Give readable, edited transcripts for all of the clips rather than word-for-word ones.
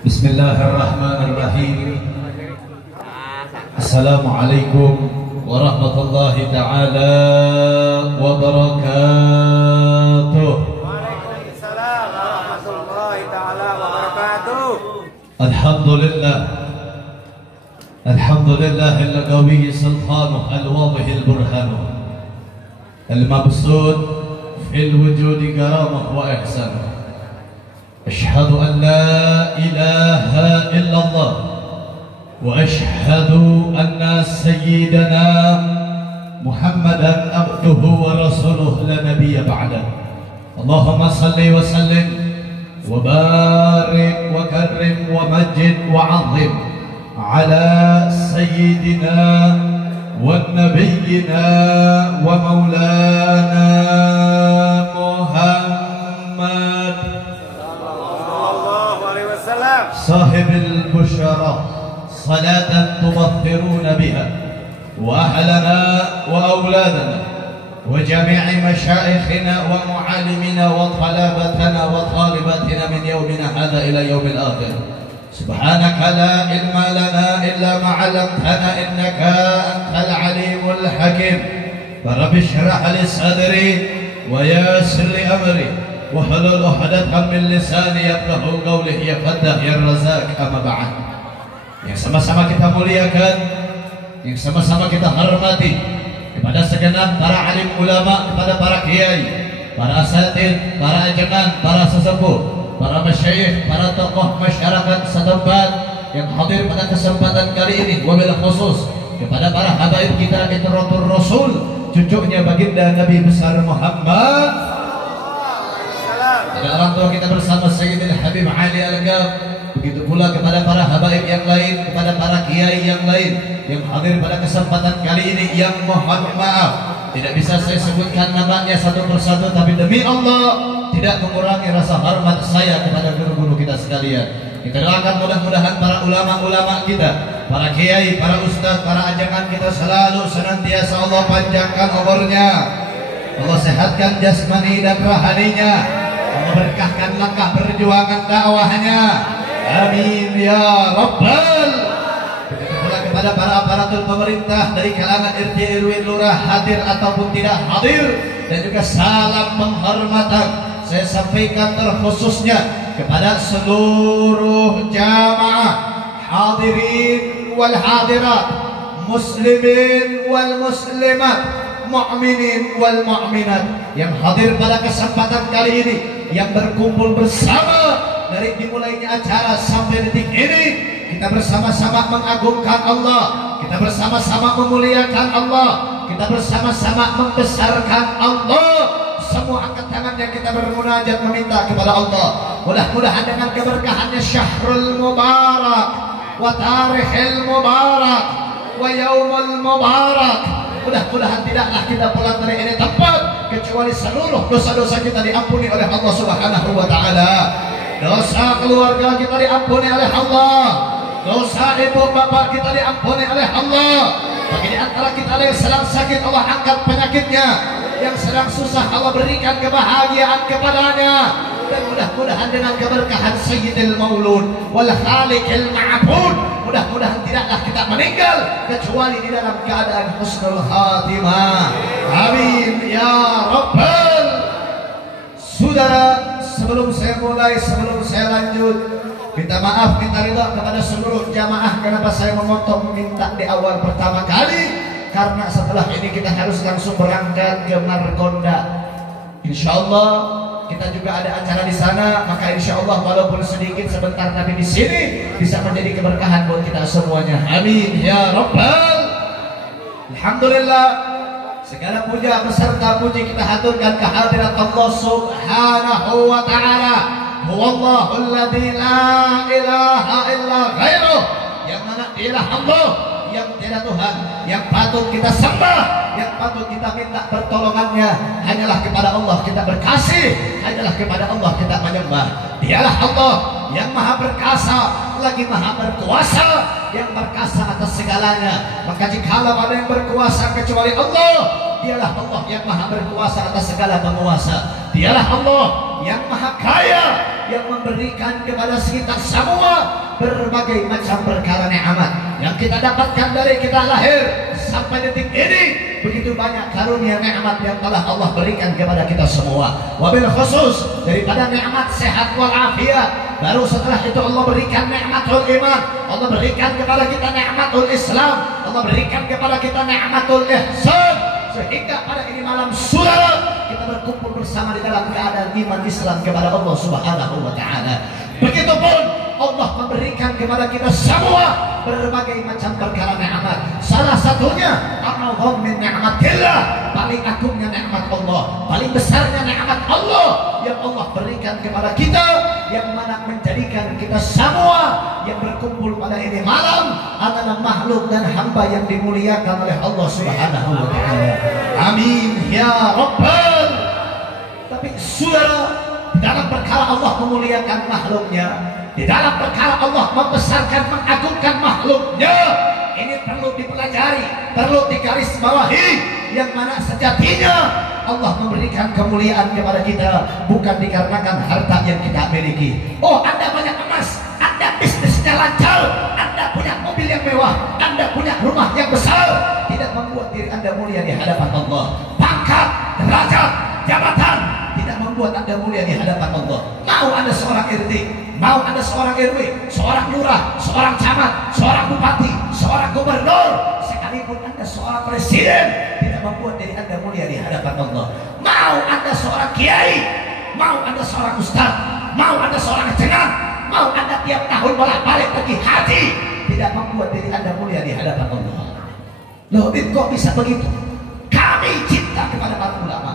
Bismillahirrahmanirrahim. Assalamualaikum warahmatullahi ta'ala wabarakatuh. Waalaikumsalam warahmatullahi ta'ala wabarakatuh. Alhamdulillah. Alhamdulillah al-qawi sultanuh al-wadih al-burhanuh al-mabsud fil wujudi karamah wa ihsanuh. أشهد أن لا إله إلا الله وأشهد أن سيدنا محمدا عبده ورسوله لا نبي بعده. اللهم صل وسلم وبارك وكرم ومجد وعظم على سيدنا ونبينا ومولانا محمد صاحب البشرى صلاة تبصرون بها وأهلنا وأولادنا وجميع مشايخنا ومعلمنا وطلبتنا وطالباتنا من يومنا هذا إلى يوم الآخر. سبحانك لا علم لنا إلا ما علمتنا إنك أنت العليم الحكيم. فرب اشرح لي صدري ويسر لي أمري wahlul 'uqdatam min lisani yafqahu qawli. Ya Fattah ya Razzaq, amma ba'd. Yang sama-sama kita muliakan, yang sama-sama kita hormati, kepada segenap para alim ulama, kepada para kiai, para asatidz, para ajengan, para sesepuh, para masyayikh, para tokoh masyarakat setempat yang hadir pada kesempatan kali ini, wabil khusus kepada para habaib kita Itratul Rasul, cucunya baginda Nabi besar Muhammad. Ada orang tua kita bersama Sayyidil Habib Ali Al-Gab. Begitu pula kepada para habaib yang lain, kepada para kiai yang lain yang hadir pada kesempatan kali ini, yang mohon maaf tidak bisa saya sebutkan namanya satu persatu, tapi demi Allah tidak mengurangi rasa hormat saya kepada guru-guru kita sekalian. Kita doakan mudah-mudahan para ulama-ulama kita, para kiai, para ustaz, para ajangan kita selalu senantiasa Allah panjangkan umurnya, Allah sehatkan jasmani dan rohaninya, Allah berkahkan langkah perjuangan dakwahnya. Amin ya Rabbal. Begitu pula kepada para aparatur pemerintah dari kalangan RT RW lurah hadir ataupun tidak hadir, dan juga salam penghormatan saya sampaikan terkhususnya kepada seluruh jamaah hadirin wal hadirat, muslimin wal muslimat, mu'minin wal mu'minat yang hadir pada kesempatan kali ini, yang berkumpul bersama dari dimulainya acara sampai detik ini. Kita bersama-sama mengagungkan Allah, kita bersama-sama memuliakan Allah, kita bersama-sama membesarkan Allah. Semua angkat tangannya kita bermunajat meminta kepada Allah. Mudah-mudahan dengan keberkahannya Syahrul Mubarak wa Tarikhil Mubarak wa Yaumul Mubarak, mudah-mudahan tidaklah kita pulang dari ini tempat kecuali seluruh dosa-dosa kita diampuni oleh Allah Subhanahu wa ta'ala. Dosa keluarga kita diampuni oleh Allah, dosa ibu bapak kita diampuni oleh Allah. Bagi di antara kita ada yang sedang sakit, Allah angkat penyakitnya. Yang sedang susah, Allah berikan kebahagiaan kepadanya. Dan mudah-mudahan dengan keberkahan Sayyidil Maulud wal Khaliqil Ma'bud, mudah-mudahan tidaklah kita meninggal kecuali di dalam keadaan husnul khatimah. Amin ya Rabbal. Saudara, sebelum saya mulai, sebelum saya lanjut, minta maaf, minta ridha kepada seluruh jamaah. Kenapa saya memotong minta di awal pertama kali? Karena setelah ini kita harus langsung berangkat ke Margonda. Insyaallah kita juga ada acara di sana, maka insyaallah walaupun sedikit sebentar tapi di sini bisa menjadi keberkahan buat kita semuanya. Amin ya Rabbal. Alhamdulillah. Segala puja beserta puji kita haturkan kehadirat Allah Subhanahu wa taala. Huwallahul ladzi la ilaha illa ghairuh. Yang mana dialah Allah yang tiada Tuhan yang patut kita sembah, yang patut kita minta pertolongannya. Hanyalah kepada Allah kita berkasih, hanyalah kepada Allah kita menyembah. Dialah Allah yang maha perkasa lagi maha berkuasa, yang berkasa atas segalanya. Maka jikalau ada yang berkuasa kecuali Allah, dialah Allah yang maha berkuasa atas segala penguasa. Dialah Allah yang maha kaya, yang memberikan kepada kita semua berbagai macam perkara nikmat yang kita dapatkan dari kita lahir sampai detik ini. Begitu banyak karunia nikmat yang telah Allah berikan kepada kita semua. Wabil khusus daripada nikmat sehat walafiat, baru setelah itu Allah berikan nikmatul iman, Allah berikan kepada kita nikmatul Islam, Allah berikan kepada kita nikmatul ihsan. Sehingga pada ini malam saudara kita berkumpul bersama di dalam keadaan iman Islam kepada Allah Subhanahu wa taala. Begitupun Allah memberikan kepada kita semua berbagai macam perkara nikmat. Salah satunya a'zam min ni'matillah, paling agungnya nikmat Allah, paling besarnya nikmat Allah yang Allah berikan kepada kita, yang mana menjadikan kita semua yang berkumpul pada ini malam adalah makhluk dan hamba yang dimuliakan oleh Allah Subhanahu wa taala. Amin ya rabbal. Tapi saudara, di dalam perkara Allah memuliakan makhluknya, di dalam perkara Allah membesarkan mengagungkan makhluknya, ini perlu dipelajari, perlu digarisbawahi, yang mana sejatinya Allah memberikan kemuliaan kepada kita bukan dikarenakan harta yang kita miliki. Oh, Anda banyak emas, Anda bisnisnya lancar, Anda punya mobil yang mewah, Anda punya rumah yang besar, tidak membuat diri Anda mulia di hadapan Allah. Pangkat, derajat, jabatan tidak membuat Anda mulia di hadapan Allah. Mau Anda seorang RT, mau Anda seorang RW, seorang lurah, seorang camat, seorang bupati, seorang gubernur, sekalipun Anda seorang presiden, tidak membuat diri Anda mulia di hadapan Allah. Mau Anda seorang kiai, mau Anda seorang ustaz, mau Anda seorang jenang, mau Anda tiap tahun bolak-balik pergi haji, tidak membuat diri Anda mulia di hadapan Allah. Loh, kok bisa begitu? Kami cinta kepada para ulama,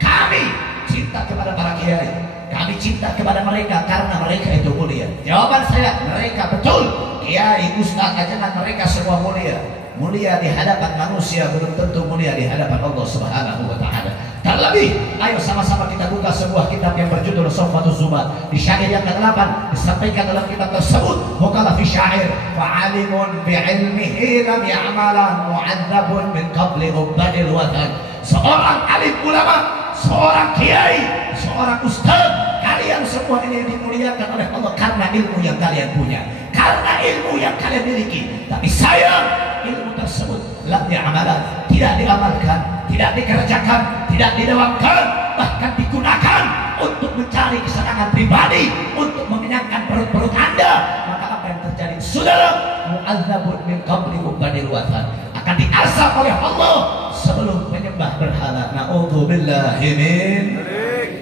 kami cinta kepada para kiai, kami cinta kepada mereka karena mereka itu mulia. Jawaban saya, mereka betul. Kiai, ustaz, ajaran mereka semua mulia. Mulia di hadapan manusia, belum tentu mulia di hadapan Allah Subhanahu wa taala. Terlebih, ayo sama-sama kita buka sebuah kitab yang berjudul Sofwatul Zubat. Di syair yang ke-8 disampaikan dalam kitab tersebut, waqala fi syair, fa'alimun bi'ilmihi lam ya'malan mu'adzabun min qabli ubadil watan. Seorang alim ulama, seorang kiai, seorang ustaz, kalian semua ini dimuliakan oleh Allah karena ilmu yang kalian punya, karena ilmu yang kalian miliki. Tapi sayang, ilmu tersebut lam ya'malan, tidak diamalkan, tidak dikerjakan, tidak didawamkan, bahkan digunakan untuk mencari kesenangan pribadi, untuk mengenyangkan perut-perut Anda. Maka apa yang terjadi? Saudara, mu'adzabun min qabli ubadil watan, akan diazab oleh Allah sebelum menyembah berhala. Na'udzubillahi min.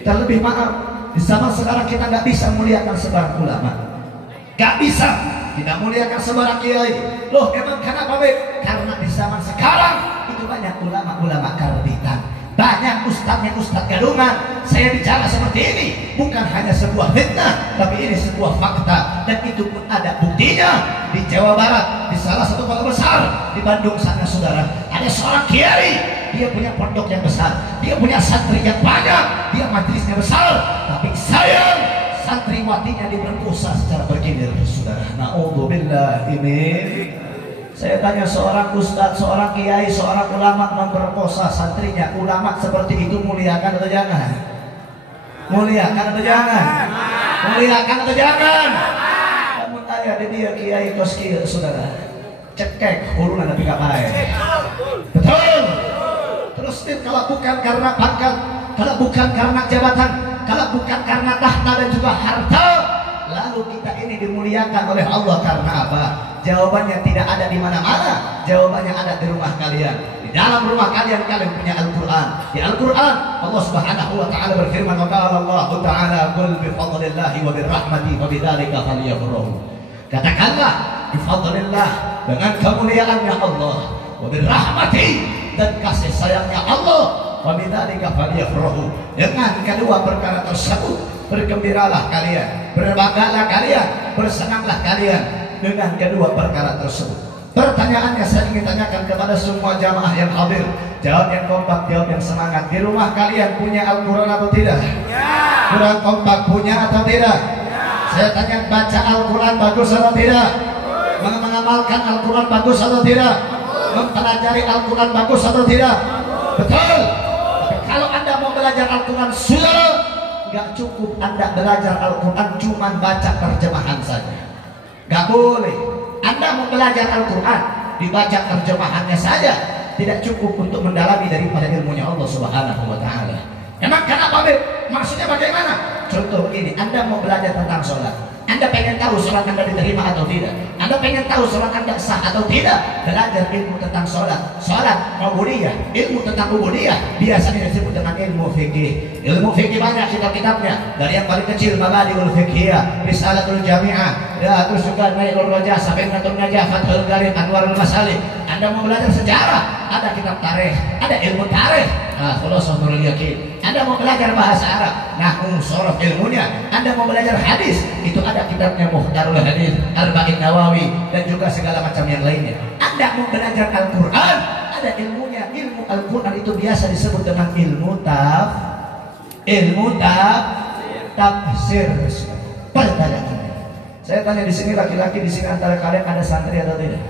Terlebih maaf, di zaman sekarang kita nggak bisa muliakan sebarang ulama, nggak bisa tidak muliakan sebarang kiai. Loh, emang kenapa, Be? Karena di zaman sekarang itu banyak ulama-ulama karbitan, banyak ustadznya ustadz gadungan. Saya bicara seperti ini bukan hanya sebuah fitnah, tapi ini sebuah fakta, dan itu pun ada buktinya. Di Jawa Barat, di salah satu kota besar di Bandung sana, saudara, ada seorang kiai. Dia punya pondok yang besar, dia punya santri yang banyak, dia majelisnya besar, tapi sayang, santriwatinya diperkosa secara bergilir, saudara. Na'udzubillah. Ini saya tanya, seorang ustadz, seorang kiai, seorang ulama memperkosa santrinya, ulama seperti itu muliakan atau jangan? Muliakan atau jangan? Muliakan atau jangan? Namun ayah di dia kiai koski, saudara, cekek hulunan tapi gak baik. Betul. Terus kalau bukan karena pangkat, kalau bukan karena jabatan, kalau bukan karena tahta dan juga harta, lalu kita ini dimuliakan oleh Allah karena apa? Jawabannya tidak ada di mana-mana. Jawabannya ada di rumah kalian. Di dalam rumah kalian, kalian punya Al-Quran. Di Al-Quran Allah Subhanahu wa taala berfirman, wa qala Allah taala, qul bi fadlillahi wa bi rahmatihi wa bidzalika falyafrahu. Katakanlah, bi fadlillah, dengan kemuliaannya Allah, wa bi rahmatihi, dan kasih sayangnya Allah. Wa bidzalika falyafrahu. Dengan kedua perkara tersebut bergembiralah kalian, berbanggalah kalian, bersenanglah kalian dengan kedua perkara tersebut. Pertanyaannya saya ingin tanyakan kepada semua jamaah yang hadir. Jawab yang kompak, jawab yang semangat. Di rumah kalian punya Al-Quran atau tidak? Ya. Kurang kompak, punya atau tidak? Ya. Saya tanya, baca Al-Quran bagus atau tidak? Mengamalkan Al-Quran bagus atau tidak? Mempelajari Al-Quran bagus atau tidak? Betul. Tapi kalau Anda mau belajar Al-Quran, saudara, nggak cukup Anda belajar Al-Quran cuma baca terjemahan saja. Nggak boleh. Anda mau belajar Al-Quran, dibaca terjemahannya saja tidak cukup untuk mendalami daripada ilmunya Allah Subhanahu wa Ta'ala. Emang kenapa, Beb? Maksudnya bagaimana? Contoh begini, Anda mau belajar tentang sholat, Anda pengen tahu sholat Anda diterima atau tidak, Anda pengen tahu sholat Anda sah atau tidak, belajar ilmu tentang sholat. Sholat ubudiyah, ilmu tentang ubudiyah biasanya disebut dengan ilmu fikih. Ilmu fikih banyak kitab-kitabnya, dari yang paling kecil Mabadiul Fiqhiyah, Risalatul Jami'ah, ya, terus juga Nailul Rajah, Safinatun Najah, Fathul Gharib, Anwarul Masalik. Anda mau belajar sejarah, ada kitab tarikh, ada ilmu tarikh, Khulasatul Yaqin. Anda mau belajar bahasa Arab, nahwu, sorof ilmunya. Anda mau belajar hadis, itu ada kitabnya Mukhtarul Hadis, Arba'in Nawawi, dan juga segala macam yang lainnya. Anda mau belajar Al-Quran, ada ilmunya. Ilmu Al-Quran itu biasa disebut dengan ilmu tafsir. Pertanyaan, saya tanya di sini, laki-laki di sini antara kalian ada santri atau tidak?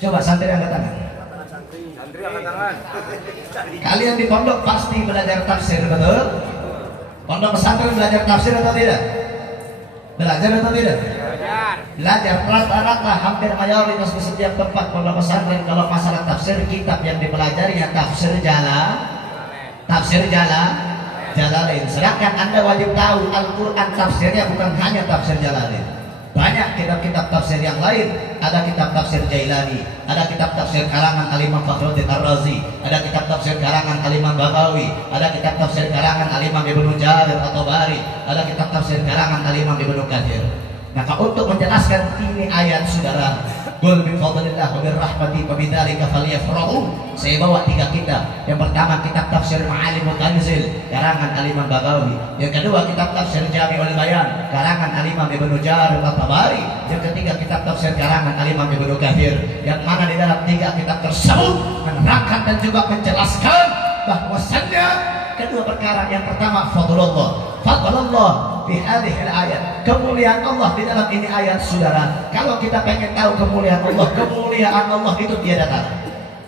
Coba santri angkat tangan. Santri angkat tangan. Kalian di pondok pasti belajar tafsir, betul? Pondok pesantren belajar tafsir atau tidak? Belajar atau tidak? Belajar. Rata-rata hampir mayoritas di setiap tempat pondok pesantren kalau masalah tafsir, kitab yang dipelajari ya tafsir Jalalain. Sedangkan Anda wajib tahu Al-Quran tafsirnya bukan hanya tafsir Jalalain. Banyak kitab-kitab tafsir yang lain. Ada kitab tafsir Jailani, ada kitab tafsir karangan Al-Imam Fakhruddin Ar-Razi, ada kitab tafsir karangan Al-Imam Baghawi, ada kitab tafsir karangan Al-Imam Ibnu Jarir At-Tabari, ada kitab tafsir karangan Al-Imam Ibnu Katsir. Maka untuk menjelaskan ini ayat, saudara, qul bi fadlillah wa bir rahmati fa bidzalika falyafrahu, saya bawa 3 kitab. Yang pertama kitab tafsir Ma'alimut Tanzil karangan Al-Imam Baghawi, yang kedua kitab tafsir Jami'ul Bayan karangan Al-Imam Ibnu Jarir At-Tabari, yang ketiga kitab tafsir karangan Al-Imam Ibnu Katsir, yang mana di dalam 3 kitab tersebut menerangkan dan juga menjelaskan bahwasannya kedua perkara. Yang pertama fadlullah fi hadhihi ayat, kemuliaan Allah di dalam ini ayat, saudara. Kalau kita pengen tahu kemuliaan Allah itu tiada tara.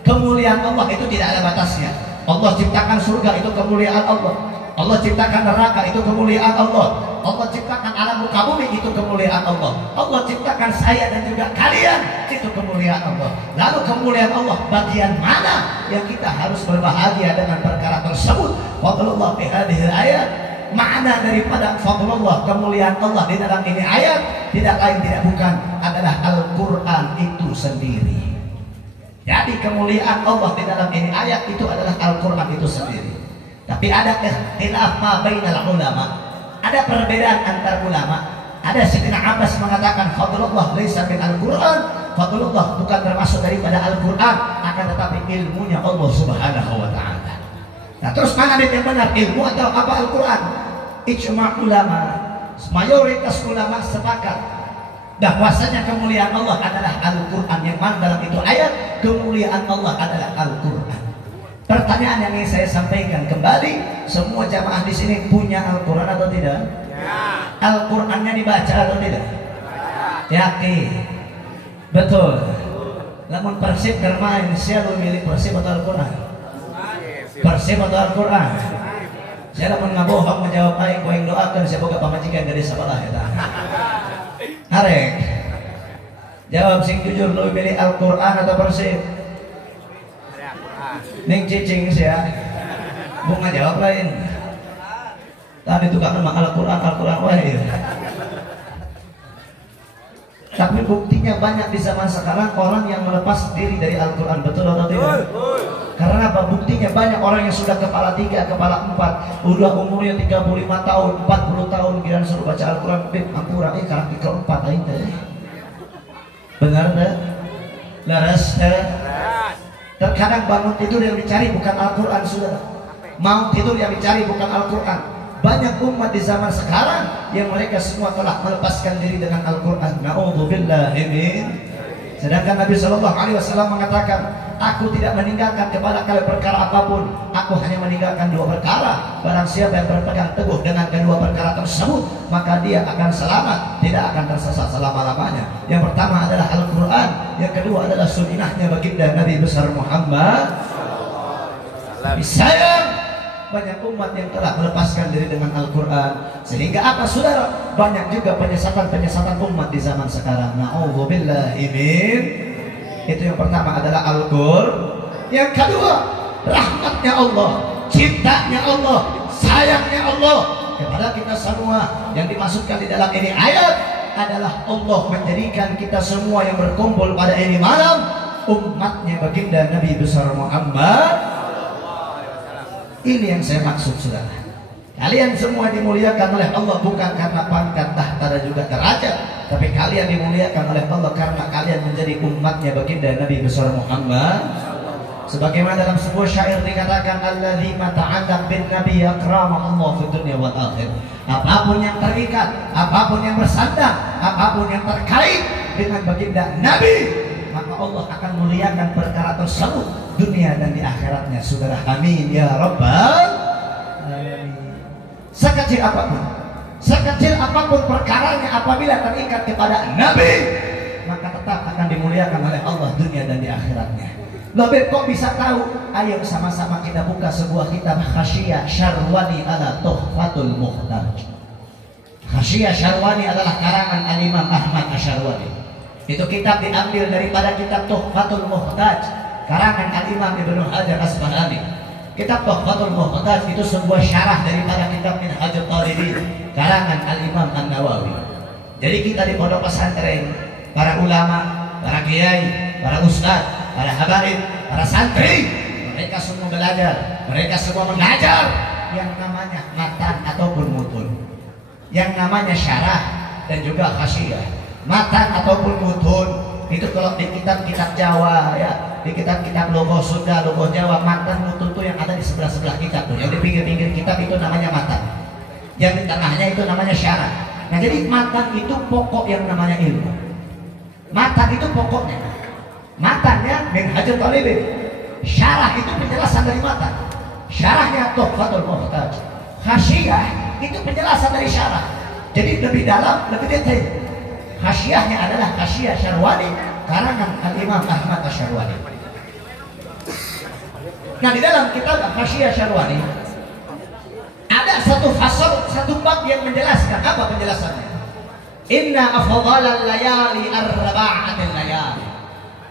Kemuliaan Allah itu tidak ada batasnya. Allah ciptakan surga, itu kemuliaan Allah. Allah ciptakan neraka, itu kemuliaan Allah. Allah ciptakan alam muka bumi, itu kemuliaan Allah. Allah ciptakan saya dan juga kalian, itu kemuliaan Allah. Lalu kemuliaan Allah bagian mana yang kita harus berbahagia dengan perkara tersebut? Fadlullah fi hadhihi ayat, makna daripada fadlullah, kemuliaan Allah di dalam ini ayat tidak lain tidak bukan adalah Al-Quran itu sendiri. Jadi kemuliaan Allah di dalam ini ayat itu adalah Al-Quran itu sendiri. Tapi ada ikhtilaf ma bainal ulama, ada perbedaan antar ulama. Ada Sayyidina Abbas mengatakan fadlullah laisa min Al-Quran, fadlullah bukan termasuk daripada Al-Quran, akan tetapi ilmunya Allah Subhanahu wa Ta'ala. Nah, terus mana yang benar, ilmu atau apa Al-Quran? Ijma' ulama, mayoritas ulama sepakat bahwasanya kemuliaan Allah adalah Al-Quran, yang mana dalam itu ayat kemuliaan Allah adalah Al-Quran. Pertanyaan yang ingin saya sampaikan kembali, semua jamaah di sini punya Al-Quran atau tidak? Ya. Al-Qurannya dibaca atau tidak? Yakin? Betul. Namun Persib bermain, siapa milik Persib atau Al-Quran? Persib atau Al-Quran? Saya pun ngabohong menjawab baik, yang doakan saya boga pamajikan dari sebelah ya. Arek, jawab sing jujur, lu milih Al-Quran atau Persib? Ning cicing saya, bunga jawab lain. Tadi itu kan nama Al-Quran wahid. Tapi buktinya banyak di zaman sekarang orang yang melepas diri dari Al-Quran, betul atau tidak? Karena apa? Buktinya banyak orang yang sudah kepala 3, kepala 4, udah umurnya 35 tahun, 40 tahun, kira suruh baca Al-Quran, ampura, karena 3-4 aja. Benar tak? Laras tak? Terkadang bangun tidur yang dicari bukan Al-Quran, saudara. Mau tidur yang dicari bukan Al-Quran. Banyak umat di zaman sekarang yang mereka semua telah melepaskan diri dengan Al-Quran. Na'udzubillahi min. Sedangkan Nabi SAW mengatakan, aku tidak meninggalkan kepada kalian perkara apapun. Aku hanya meninggalkan dua perkara. Barang siapa yang berpegang teguh dengan kedua perkara tersebut, maka dia akan selamat, tidak akan tersesat selama-lamanya. Yang pertama adalah Al-Quran, yang kedua adalah sunnahnya baginda Nabi besar Muhammad. Sayang, banyak umat yang telah melepaskan diri dengan Al-Quran. Sehingga apa, saudara? Banyak juga penyesatan umat di zaman sekarang. Na'udzubillahi min. Itu yang pertama adalah Al-Quran. Yang kedua, rahmatnya Allah, cintanya Allah, sayangnya Allah kepada kita semua. Yang dimasukkan di dalam ini ayat adalah Allah menjadikan kita semua yang berkumpul pada ini malam umatnya baginda Nabi besar Muhammad. Ini yang saya maksud, saudara. Kalian semua dimuliakan oleh Allah bukan karena pangkat, tahta dan juga derajat, tapi kalian dimuliakan oleh Allah karena kalian menjadi umatnya baginda Nabi besar Muhammad. Sebagaimana dalam sebuah syair dikatakan, alladzi mata'allaq bin nabi akramahullah fid dunya wal akhir. Apapun yang terikat, apapun yang bersandar, apapun yang terkait dengan baginda Nabi, maka Allah akan muliakan perkara tersebut dunia dan di akhiratnya, saudara. Amin ya rabbal alamin. Sekecil apapun perkaranya, apabila terikat kepada Nabi, maka tetap akan dimuliakan oleh Allah dunia dan di akhiratnya. Lebih kok bisa tahu? Ayo sama-sama kita buka sebuah kitab Hasyiah Syarwani ala Tuhfatul Muhtaj. Hasyiah Syarwani adalah karangan Al-Imam Ahmad Asyarwani. Itu kitab diambil daripada kitab Tuhfatul Muhtaj karangan Al-Imam Ibnu Hajar Asqalani. Kitab Tuhfatul Muhtaj itu sebuah syarah daripada kitab Minhajul Talibin karangan Al-Imam An-Nawawi. Jadi kita di pondok pesantren, para ulama, para kiai, para ustaz, para habaib, para santri, mereka semua belajar, mereka semua mengajar yang namanya matan ataupun mutun, yang namanya syarah dan juga khasyiah. Matan ataupun mutun itu kalau di kitab-kitab Jawa, ya, di kitab-kitab logo Sunda, logo Jawa, matan mutun itu yang ada di sebelah-sebelah kitab tuh. Yang di pinggir-pinggir kitab itu namanya matan, yang di tengahnya itu namanya syarah. Nah, jadi matan itu pokok yang namanya ilmu. Matan itu pokoknya. Matannya Minhajul Talibin. Syarah itu penjelasan dari matan. Syarahnya Tuhfatul Muhtaj. Khasyiah itu penjelasan dari syarah. Jadi lebih dalam, lebih detail. Khasyiahnya adalah Hasyiah Syarwani karangan Al-Imam Ahmad Asyarwani. Nah, di dalam kitab Hasyiah Syarwani ada satu fasal, satu bab yang menjelaskan. Apa penjelasannya? Inna afdhalal layali arba'atil layali.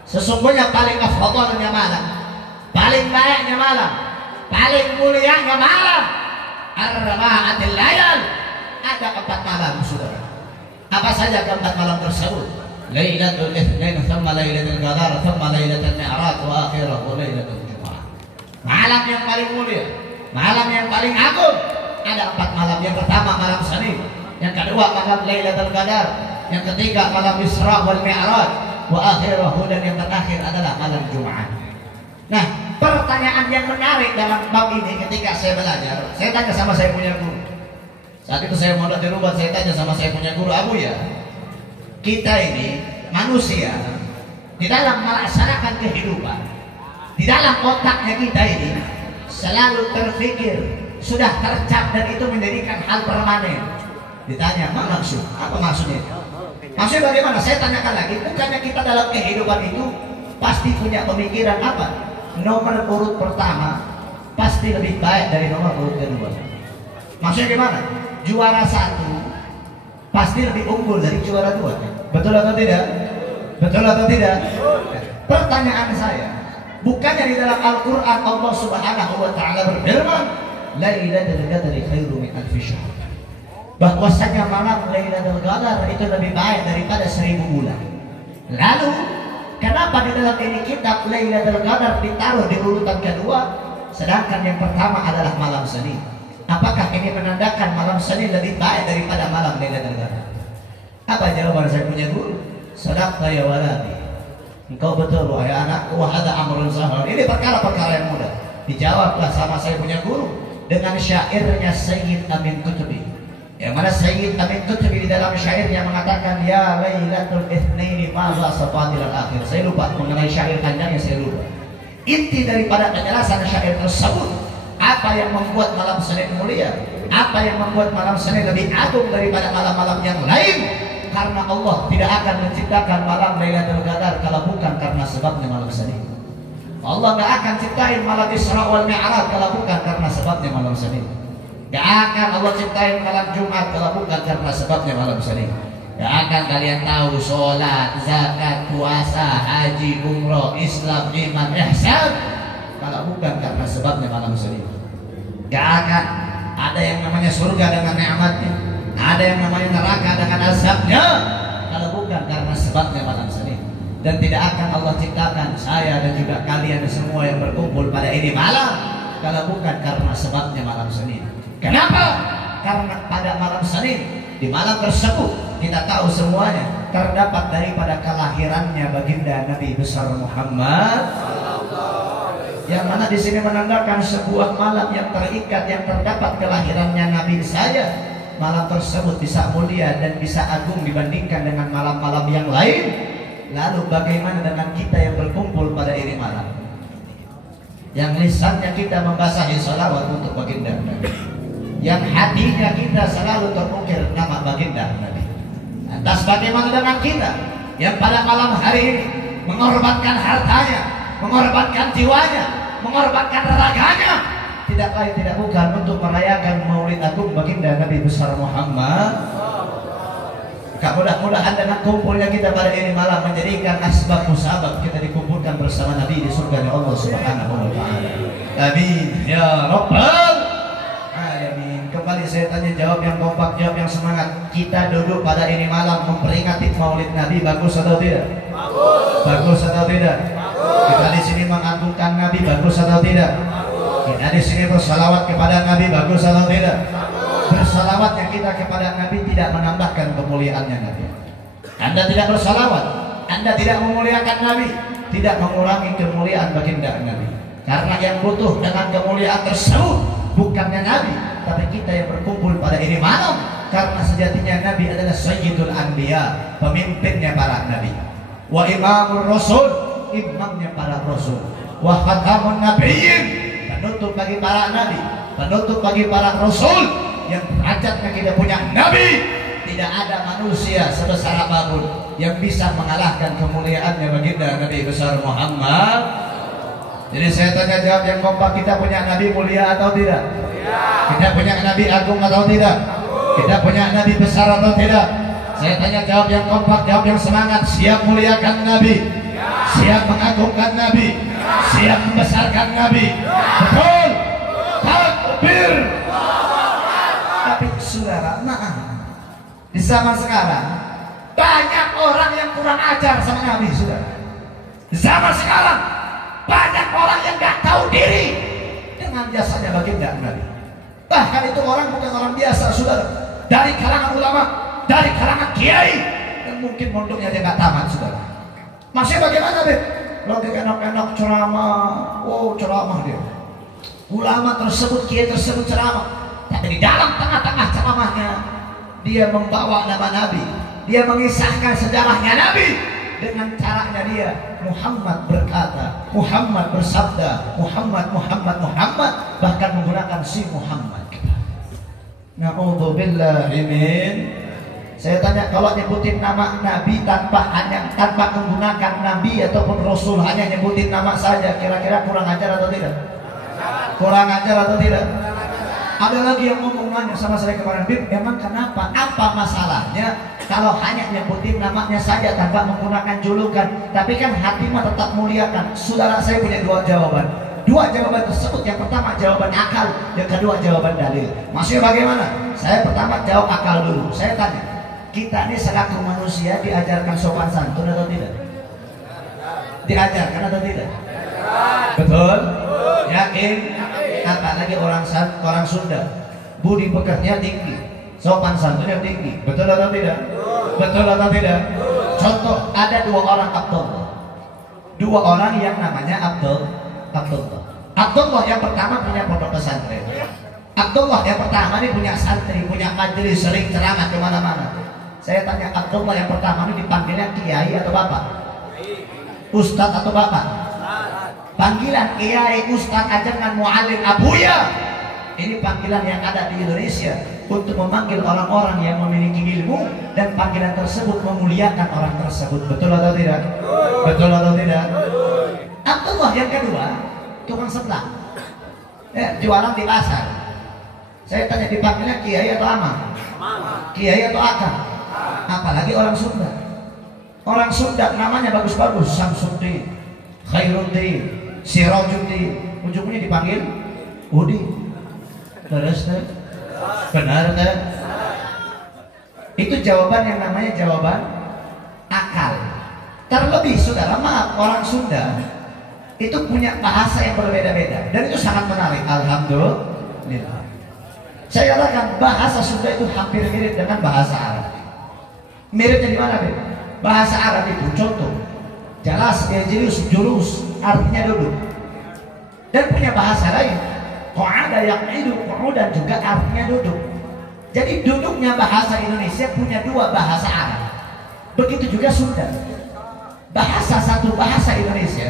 Sesungguhnya paling afdhalnya malam, paling baiknya malam, paling mulianya malam arba'atil layal. Ada 4 malam, saudara. Apa saja keempat malam tersebut? Lailatul Itsnain, thumma Lailatul Qadar, thumma Lailatul Mi'raj, wa akhirahu Lailatul Jumu'ah. Malam yang paling mulia, malam yang paling agung. Ada 4 malam. Yang pertama malam Senin, yang kedua malam Lailatul Qadar, yang ketiga malam Isra wal Mi'raj, wa akhirahu, dan yang terakhir adalah malam Jumat. Nah, pertanyaan yang menarik dalam bab ini ketika saya belajar, saya tanya sama saya punya guru. Saat itu saya mondok di Rubat, saya tanya sama saya punya guru, Abu ya, kita ini manusia di dalam melaksanakan kehidupan, di dalam otaknya kita ini selalu terfikir, sudah tercap dan itu menjadikan hal permanen. Ditanya, apa maksudnya? Maksudnya bagaimana? Saya tanyakan lagi, bukannya kita dalam kehidupan itu pasti punya pemikiran apa? Nomor urut pertama pasti lebih baik dari nomor urut kedua. Maksudnya gimana? Juara 1 pasti lebih unggul dari juara 2. Betul atau tidak? Betul atau tidak? Pertanyaan saya, bukannya di dalam Al-Quran Allah Subhanahu wa Ta'ala berfirman, Lailatul Qadri khairum min alfi syahr, bahwasanya malam Lailatul Qadar itu lebih baik daripada 1000 bulan. Lalu kenapa di dalam ini kitab Lailatul Qadar ditaruh di urutan kedua, sedangkan yang pertama adalah malam Senin? Apakah ini menandakan malam Senin lebih baik daripada malam Lailatul Qadar? Apa jawaban saya punya guru? Sadaqta ya waladi. Engkau betul wahai anakku, wa hadza amrun sahal. Ini perkara-perkara yang mudah. Dijawablah sama saya punya guru dengan syairnya Sayyid Amin Qutubi. Yang mana Sayyid Amin Qutubi di dalam syairnya mengatakan ya lailatul itsnaini maza safatil akhir. Saya lupa mengenai syair panjangnya, saya lupa. Inti daripada penjelasan syair tersebut, apa yang membuat malam Senin mulia, apa yang membuat malam Senin lebih agung daripada malam-malam yang lain? Karena Allah tidak akan menciptakan malam Lailatul Qadar kalau bukan karena sebabnya malam Senin. Allah nggak akan ciptain malam Isra wal Mi'raj kalau bukan karena sebabnya malam Senin. Nggak akan Allah ciptain malam Jumat kalau bukan karena sebabnya malam Senin. Nggak akan kalian tahu sholat, zakat, puasa, haji, umroh, Islam, iman, ihsan kalau bukan karena sebabnya malam Senin. Nggak akan ada yang namanya surga dengan nikmatnya, ada yang namanya neraka dengan azabnya kalau bukan karena sebabnya malam Senin. Dan tidak akan Allah ciptakan saya dan juga kalian semua yang berkumpul pada ini malam kalau bukan karena sebabnya malam Senin. Kenapa? Karena pada malam Senin, di malam tersebut kita tahu semuanya terdapat daripada kelahirannya baginda Nabi besar Muhammad, yang mana di sini menandakan sebuah malam yang terikat, yang terdapat kelahirannya Nabi saya. Malam tersebut bisa mulia dan bisa agung dibandingkan dengan malam-malam yang lain. Lalu bagaimana dengan kita yang berkumpul pada ini malam, yang lisannya kita membasahi salawat untuk baginda Nabi, yang hatinya kita selalu terukir nama baginda Nabi. Lantas bagaimana dengan kita yang pada malam hari ini mengorbankan hartanya, mengorbankan jiwanya, mengorbankan raganya, tidak lain tidak bukan untuk merayakan maulid agung baginda Nabi besar Muhammad. Mudah-mudahan dengan kumpulnya kita pada ini malam menjadikan asbab musabab kita dikumpulkan bersama Nabi di surga Allah Subhanahu wa taala. Amin ya rabbal alamin. Kembali saya tanya, jawab yang kompak, jawab yang semangat. Kita duduk pada ini malam memperingati maulid Nabi, bagus atau tidak? Bagus. Bagus atau tidak? Bagus. Kita di sini mengagungkan Nabi, bagus atau tidak? Bagus. Kita di sini bersalawat kepada Nabi, bagus atau tidak? Bersalawatnya kita kepada Nabi tidak menambahkan kemuliaannya Nabi. Anda tidak bersalawat, Anda tidak memuliakan Nabi, tidak mengurangi kemuliaan baginda Nabi. Karena yang butuh dengan kemuliaan tersebut bukannya Nabi, tapi kita yang berkumpul pada ini malam. Karena sejatinya Nabi adalah Sayyidul Anbiya, pemimpinnya para Nabi. Wa imamur Rasul, imamnya para Rasul. Wa khatamun Nabiyyin, penutup bagi para Nabi, penutup bagi para Rasul. Yang derajatnya kita punya Nabi, tidak ada manusia sebesar apapun yang bisa mengalahkan kemuliaannya baginda Nabi besar Muhammad. Jadi saya tanya jawab yang kompak, kita punya Nabi mulia atau tidak? Kita punya Nabi agung atau tidak? Kita punya Nabi besar atau tidak? Saya tanya jawab yang kompak, jawab yang semangat. Siap muliakan Nabi, siap mengagungkan Nabi, siap membesarkan Nabi. Betul? Takbir. Tapi saudara, maaf, di zaman sekarang banyak orang yang kurang ajar sama Nabi, saudara. Di zaman sekarang banyak orang yang gak tahu diri dengan jasanya baginda Nabi. Bahkan itu orang bukan orang biasa, saudara. Dari kalangan ulama, dari kalangan kiai, dan mungkin mondoknya dia gak tamat, saudara. Masih bagaimana, Beb? Lagi enak-enak ceramah, oh ceramah dia. Ulama tersebut, kiai tersebut ceramah. Tapi di dalam tengah-tengah ceramahnya dia membawa nama Nabi, dia mengisahkan sejarahnya Nabi dengan caranya dia. Muhammad berkata, Muhammad bersabda, Muhammad, bahkan menggunakan si Muhammad. Na'udzubillahi min. Saya tanya, kalau nyebutin nama Nabi tanpa menggunakan Nabi ataupun Rasul, hanya nyebutin nama saja, kira-kira kurang ajar atau tidak? Kurang ajar atau tidak? Ada lagi yang ngomong nanya sama saya kemarin, Bib, emang kenapa? Apa masalahnya kalau hanya nyebutin namanya saja tanpa menggunakan julukan? Tapi kan hati mah tetap muliakan. Saudara, saya punya dua jawaban. Dua jawaban tersebut, yang pertama jawaban akal, yang kedua jawaban dalil. Maksudnya bagaimana? Saya pertama jawab akal dulu. Saya tanya, kita ini selaku manusia diajarkan sopan santun atau tidak? Diajarkan atau tidak? Betul? Yakin? Apalagi orang Sunda, budi pekertinya tinggi, sopan santunnya tinggi. Betul atau tidak? Betul atau tidak? Contoh, ada dua orang Abdullah. dua orang yang namanya Abdullah yang pertama punya pondok pesantren. Abdullah yang pertama ini punya santri, punya majelis, sering ceramah kemana-mana. Saya tanya, Abdullah yang pertama ini dipanggilnya kiai atau bapak? Ustadz atau bapak? Panggilan kiai, ustadz, ajangan, mu'alim, abuya. Ini panggilan yang ada di Indonesia untuk memanggil orang-orang yang memiliki ilmu, dan panggilan tersebut memuliakan orang tersebut. Betul atau tidak? Betul atau tidak? Abdullah yang kedua, tukang sebelah, jualan di pasar. Saya tanya, dipanggilnya kiai atau amang? Kiai atau akang? Apalagi orang Sunda. Orang Sunda namanya bagus-bagus, Samsuddin, Khairuddin, Sirajuddin, ujungnya dipanggil Udi. Terus benar kan? Itu jawaban yang namanya jawaban akal. Terlebih saudara, maaf, orang Sunda itu punya bahasa yang berbeda-beda, dan itu sangat menarik. Alhamdulillah. Saya katakan bahasa Sunda itu hampir mirip dengan bahasa Arab. Miripnya di mana, Beb? Bahasa Arab itu contoh jelas, jurus, artinya duduk. Dan punya bahasa lain, qa'ada yaqidu qu'udan, juga artinya duduk. Jadi duduknya bahasa Indonesia punya dua bahasa Arab. Begitu juga Sunda. Satu bahasa Indonesia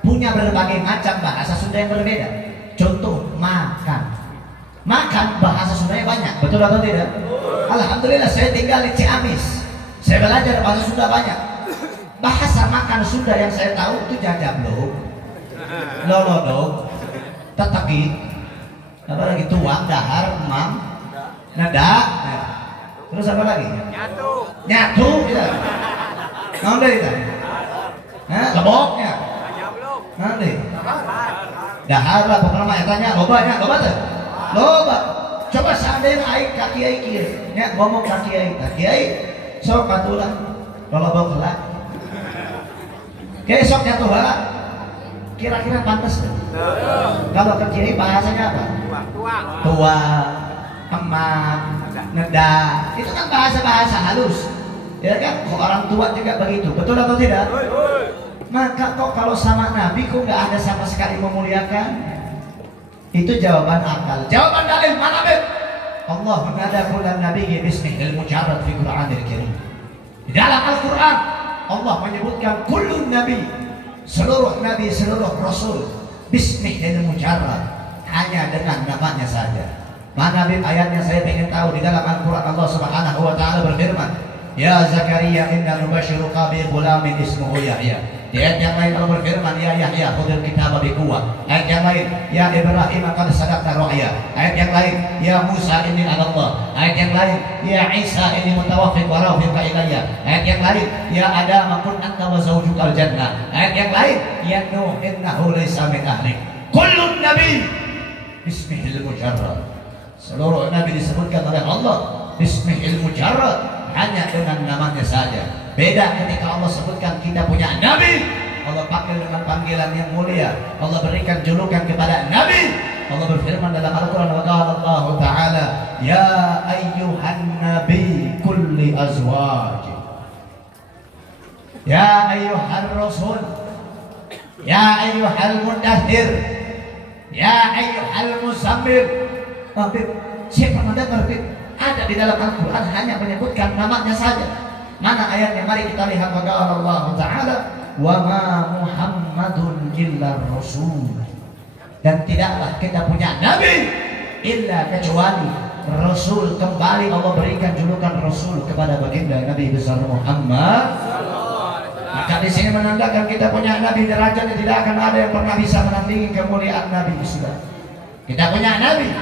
punya berbagai macam bahasa Sunda yang berbeda. Contoh makan. Makan bahasa Sundanya banyak, betul atau tidak? Alhamdulillah, saya tinggal di Ciamis, saya belajar bahasa Sunda banyak. Bahasa makan Sunda yang saya tahu itu jajablo, lolodo, teteki, apa lagi, tuang, dahar, mam, nada, terus apa lagi? Nyatu, gitu. Nanti kita, leboknya, nanti, dahar lah, pokoknya tanya, lobanya, loba tuh. Loba, coba seandainya aing kaki aing kieu, nya ngomong kaki aing, sok katulah, kalau bawa kelak, sok jatuh lah, kira-kira pantas tuh. Kalau ke kiai bahasanya apa? Tua, emang, neda, itu kan bahasa-bahasa halus, ya kan? Kok orang tua juga begitu, betul atau tidak? Maka kok kalau sama Nabi kok nggak ada sama sekali memuliakan? Itu jawaban akal. Jawaban dalil mana, Beb? Allah menada kulan nabi bismihil mujarrad fi Qur'anil Karim. Di dalam Al-Qur'an Allah menyebutkan kullun nabi, seluruh nabi, seluruh rasul, bismihil mujarrad, hanya dengan namanya saja. Mana, Beb, ayatnya? Saya ingin tahu. Di dalam Al-Qur'an Allah Subhanahu wa taala berfirman, "Ya Zakaria, inna nubashiruka bi ghulamin ismuhu Yahya." Di ayat yang lain Allah berfirman, "Ya Yahya, khudhil kitaba biquwwah." Ayat yang lain, "Ya Ibrahim, qad sadaqta ru'ya." Ayat yang lain, "Ya Musa, inni ana Allah." Ayat yang lain, "Ya Isa, inni mutawaffiq wa rafiqa ilayya." Ayat yang lain, "Ya Adam, kun anta wa zawjukal jannah." Ayat yang lain, "Ya Nuh, innahu laysa min ahlik." Kullun nabi bismihil mujarrad. Seluruh nabi disebutkan oleh Allah bismihil mujarrad, hanya dengan namanya saja. Beda ketika Allah sebutkan kita punya nabi, Allah panggil dengan panggilan yang mulia, Allah berikan julukan kepada nabi. Allah berfirman dalam Al-Quran, wa qala Allah Ta'ala, "Ya ayyuhan nabi kulli azwaji, ya ayyuhar rasul, ya ayyuhal mudaththir, ya ayyuhal muzammil." Siapa mendengar, ada di dalam Al-Quran hanya menyebutkan namanya saja. Mana ayatnya? Mari kita lihat. Wa qala Allah Ta'ala, "Wa ma Muhammadun illa rasul." Dan tidaklah kita punya nabi illa kecuali rasul. Kembali Allah berikan julukan rasul kepada baginda Nabi besar Muhammad. Maka di sini menandakan kita punya nabi, derajatnya tidak akan ada yang pernah bisa menandingi kemuliaan nabi. Sudah kita punya nabi,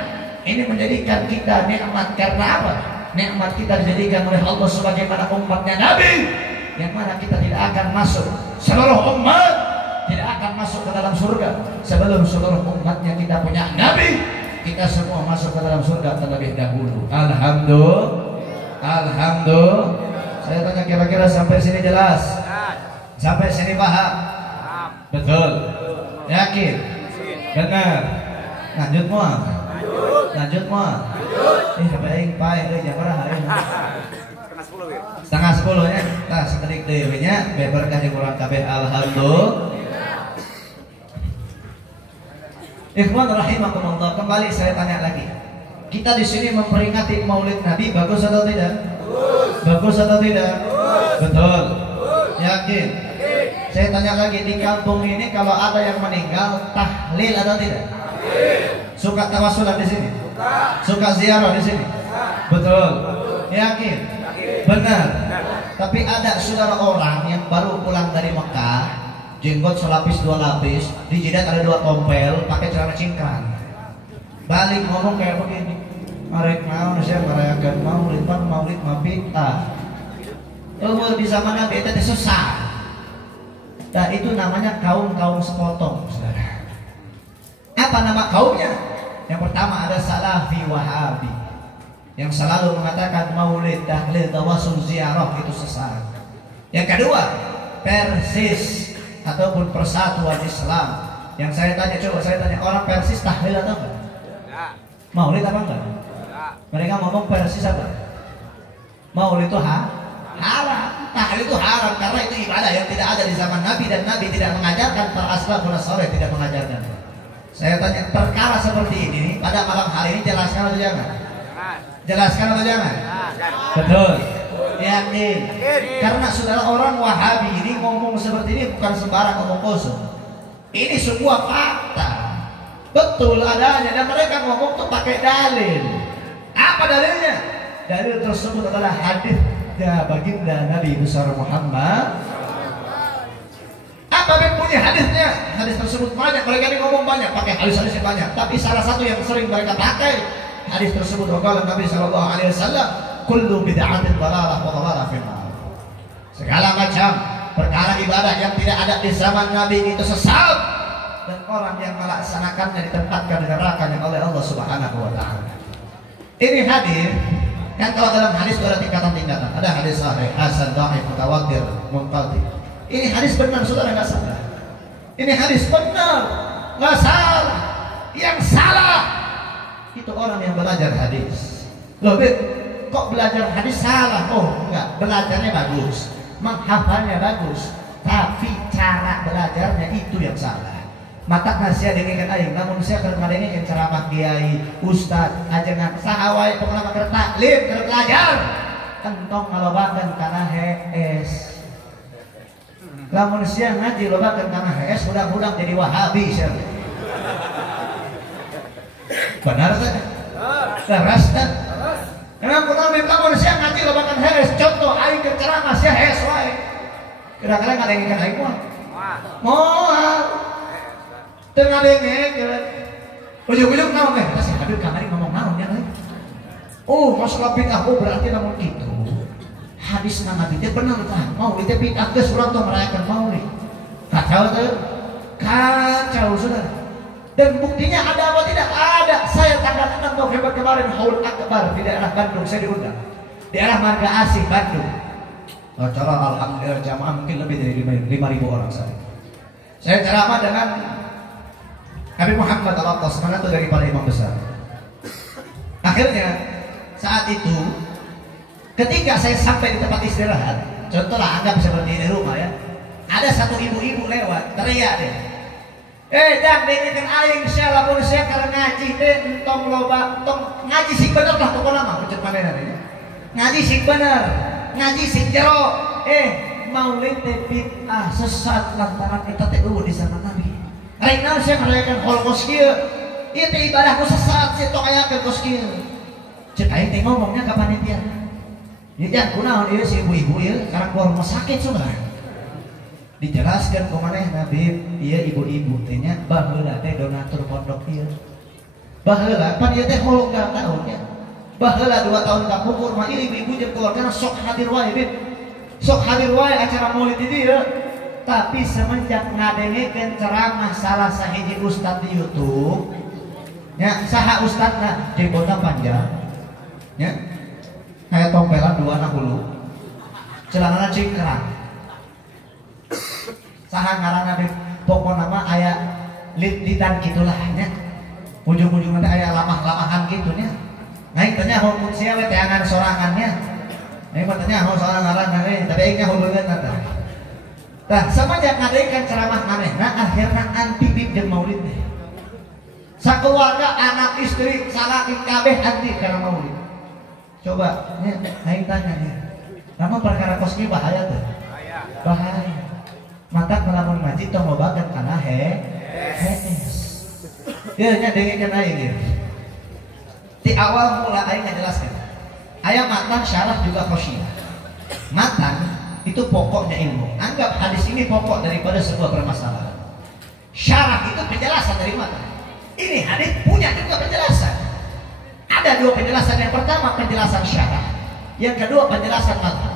ini menjadikan kita nikmat. Karena apa? Nikmat kita dijadikan oleh Allah sebagaimana umatnya Nabi, yang mana kita tidak akan masuk, seluruh umat tidak akan masuk ke dalam surga sebelum seluruh umatnya kita punya Nabi. Kita semua masuk ke dalam surga terlebih dahulu. Alhamdulillah. Saya tanya, kira-kira sampai sini jelas? Sampai sini paham? Betul? Yakin? Benar? Lanjut mual. Lanjut mual. Baik, jangan marah. setengah 10 ya. Setengah 10 nya. Tah sekedik deui nya berkah di kurang kabeh alhamdulillah. Ikhwan rahimakumullah, kembali saya tanya lagi. Kita di sini memperingati Maulid Nabi, bagus atau tidak? Bagus atau tidak? Betul. Yakin? Saya tanya lagi, di kampung ini kalau ada yang meninggal, tahlil atau tidak? Suka tawasulan di sini? Suka ziarah di sini? Betul. Yakin? Benar. Tapi ada saudara orang yang baru pulang dari Mekah, jenggot selapis 2 lapis, di jidat ada 2 tompel, pakai celana cingkrang. Balik ngomong kayak begini. Arek naon saya merayakan Maulid, Maulid mah bid'ah. Di zaman Nabi itu sesat. Nah itu namanya kaum-kaum sepotong, saudara. Apa nama kaumnya? Yang pertama ada Salafi Wahabi, yang selalu mengatakan Maulid, tahlil, tawasul, ziarah itu sesat. Yang kedua, Persis ataupun Persatuan Islam. Yang saya tanya, coba saya tanya, orang Persis tahlil atau enggak? Maulid apa enggak? Mereka ngomong Persis apa? Maulid itu haram. Tahlil itu haram karena itu ibadah yang tidak ada di zaman Nabi, dan Nabi tidak mengajarkan, para salafus saleh tidak mengajarkan. Saya tanya, perkara seperti ini pada malam hari ini jelaskan atau jangan? Jelaskan atau jangan? Betul. Yakin. Karena saudara, orang Wahabi ini ngomong seperti ini bukan sembarang ngomong kosong. Ini sebuah fakta. Betul adanya, dan mereka ngomong tuh pakai dalil. Apa dalilnya? Dalil tersebut adalah hadis baginda Nabi besar Muhammad. Apa yang punya hadisnya? Hadis tersebut banyak, mereka ini ngomong banyak, pakai hadis-hadisnya banyak. Tapi salah satu yang sering mereka pakai hadis tersebut, waqala Nabi sallallahu alaihi wasallam, kullu bid'atin dhalalah wa dhalalah fil nar. Segala macam perkara ibadah yang tidak ada di zaman Nabi itu sesat, dan orang yang melaksanakannya ditempatkan di neraka oleh Allah Subhanahu wa taala. Ini hadis. Kan kalau dalam hadis itu ada tingkatan-tingkatan. Ada hadis sahih, hasan, dhaif, mutawatir, munqati. Ini hadis benar, saudara, nggak salah. Ini hadis benar, nggak salah. Yang salah itu orang yang belajar hadis. Loh, kok belajar hadis salah? Oh, enggak, belajarnya bagus, menghafalnya bagus, tapi cara belajarnya itu yang salah. Mata nasihat dengan aing, namun saya keur ngadengkeun ceramah kiai, ustad, ajengan sahawai pengalaman keur taklim, keur belajar. Entong ngalobakeun kana HS. Lamun sia ngaji lobakeun kana HS, budak-budak jadi Wahabi sia. Benar teh? Leres teh? Emang kunaon lamun sia ngaji lobakeun HS, contoh aing keur ceramah sia HS wae. Kira-kira ngadengkeun aing moal. Moal. Tengah dengek, ujung-ujung naon teh? Kasih Habib kamari ngomong naon ya teh? Oh, masalah bid'ah, oh berarti namun gitu. Hadis Nabi teh bener tah. Maulid teh bid'ah geus urang tong merayakan Maulid. Kacau teh. Kacau saudara. Dan buktinya ada apa tidak? Ada. Saya tanggal 6 November kemarin haul akbar di daerah Bandung, saya diundang. Di daerah Marga Asih Bandung. Acara alhamdulillah jamaah mungkin lebih dari 5.000 orang saya. Saya ceramah dengan Habib Muhammad Al-Attas, mana itu dari para imam besar. Akhirnya saat itu ketika saya sampai di tempat istirahat, contohlah anggap seperti ini rumah ya, ada satu ibu-ibu lewat teriak deh, dan dengerin aing sia lamun sia karena ngaji deh, entong loba entong ngaji sing bener lah pokokna mah ucap manehna ya. Ngaji sing bener, ngaji sing jero. Maulid teh bid'ah sesat lantaran eta teh di zaman Nabi. Rek naon sia ngarayakeun Holocaust kieu? Ieu teh ibadahku sesat sia tong aya ke kos kieu. Cek aing teh ngomongnya ka panitia. Ieu jan kunaon ieu si ibu-ibu ieu karang keluar rumah sakit saudara. Dijelaskeun ku maneh Nabi, ieu ibu-ibu teh nya baheula teh donatur pondok ieu. Baheula pan ieu teh 30 tahun ya. Baheula 2 tahun kapungkur mah ieu ibu-ibu jeung keluargana sok hadir wae bib. Sok hadir wae acara maulid di dieu. Tapi semenjak ngadengekeun ceramah salah sahiji ustad di YouTube, nya saha ustadna jenggotna panjang, nya kayak tompelan 2 anak hulu, celanana cingkrang. Saha ngaranna di pokona mah aya litan gitulah nya, ujung-ujungna aya lamah-lamahan gitu nya. Ngai teh nya mun sia we teangan sorangannya. matanya mau soal ngaran tapi aingnya hubungan nanti. Nah, sama jangan ngadakan ceramah maneh. Nah, akhirnya anti bib jeung maulid teh. Sakeluarga anak istri salaki kabeh anti karena maulid. Coba, aing tanya nih. Nama perkara kosnya bahaya tuh. Bahaya. Mata ngelamun ngaji tong lobakeun kana hees. Ya nya dengekeun aing ieu. Di awal mula aing ngajelaskeun. Aya matan syarah juga khosyah. Matan itu pokoknya ilmu. Anggap hadis ini pokok daripada sebuah permasalahan. Syarah itu penjelasan dari matan. Ini hadis punya juga penjelasan. Ada dua penjelasan. Yang pertama penjelasan syarah. Yang kedua penjelasan matan.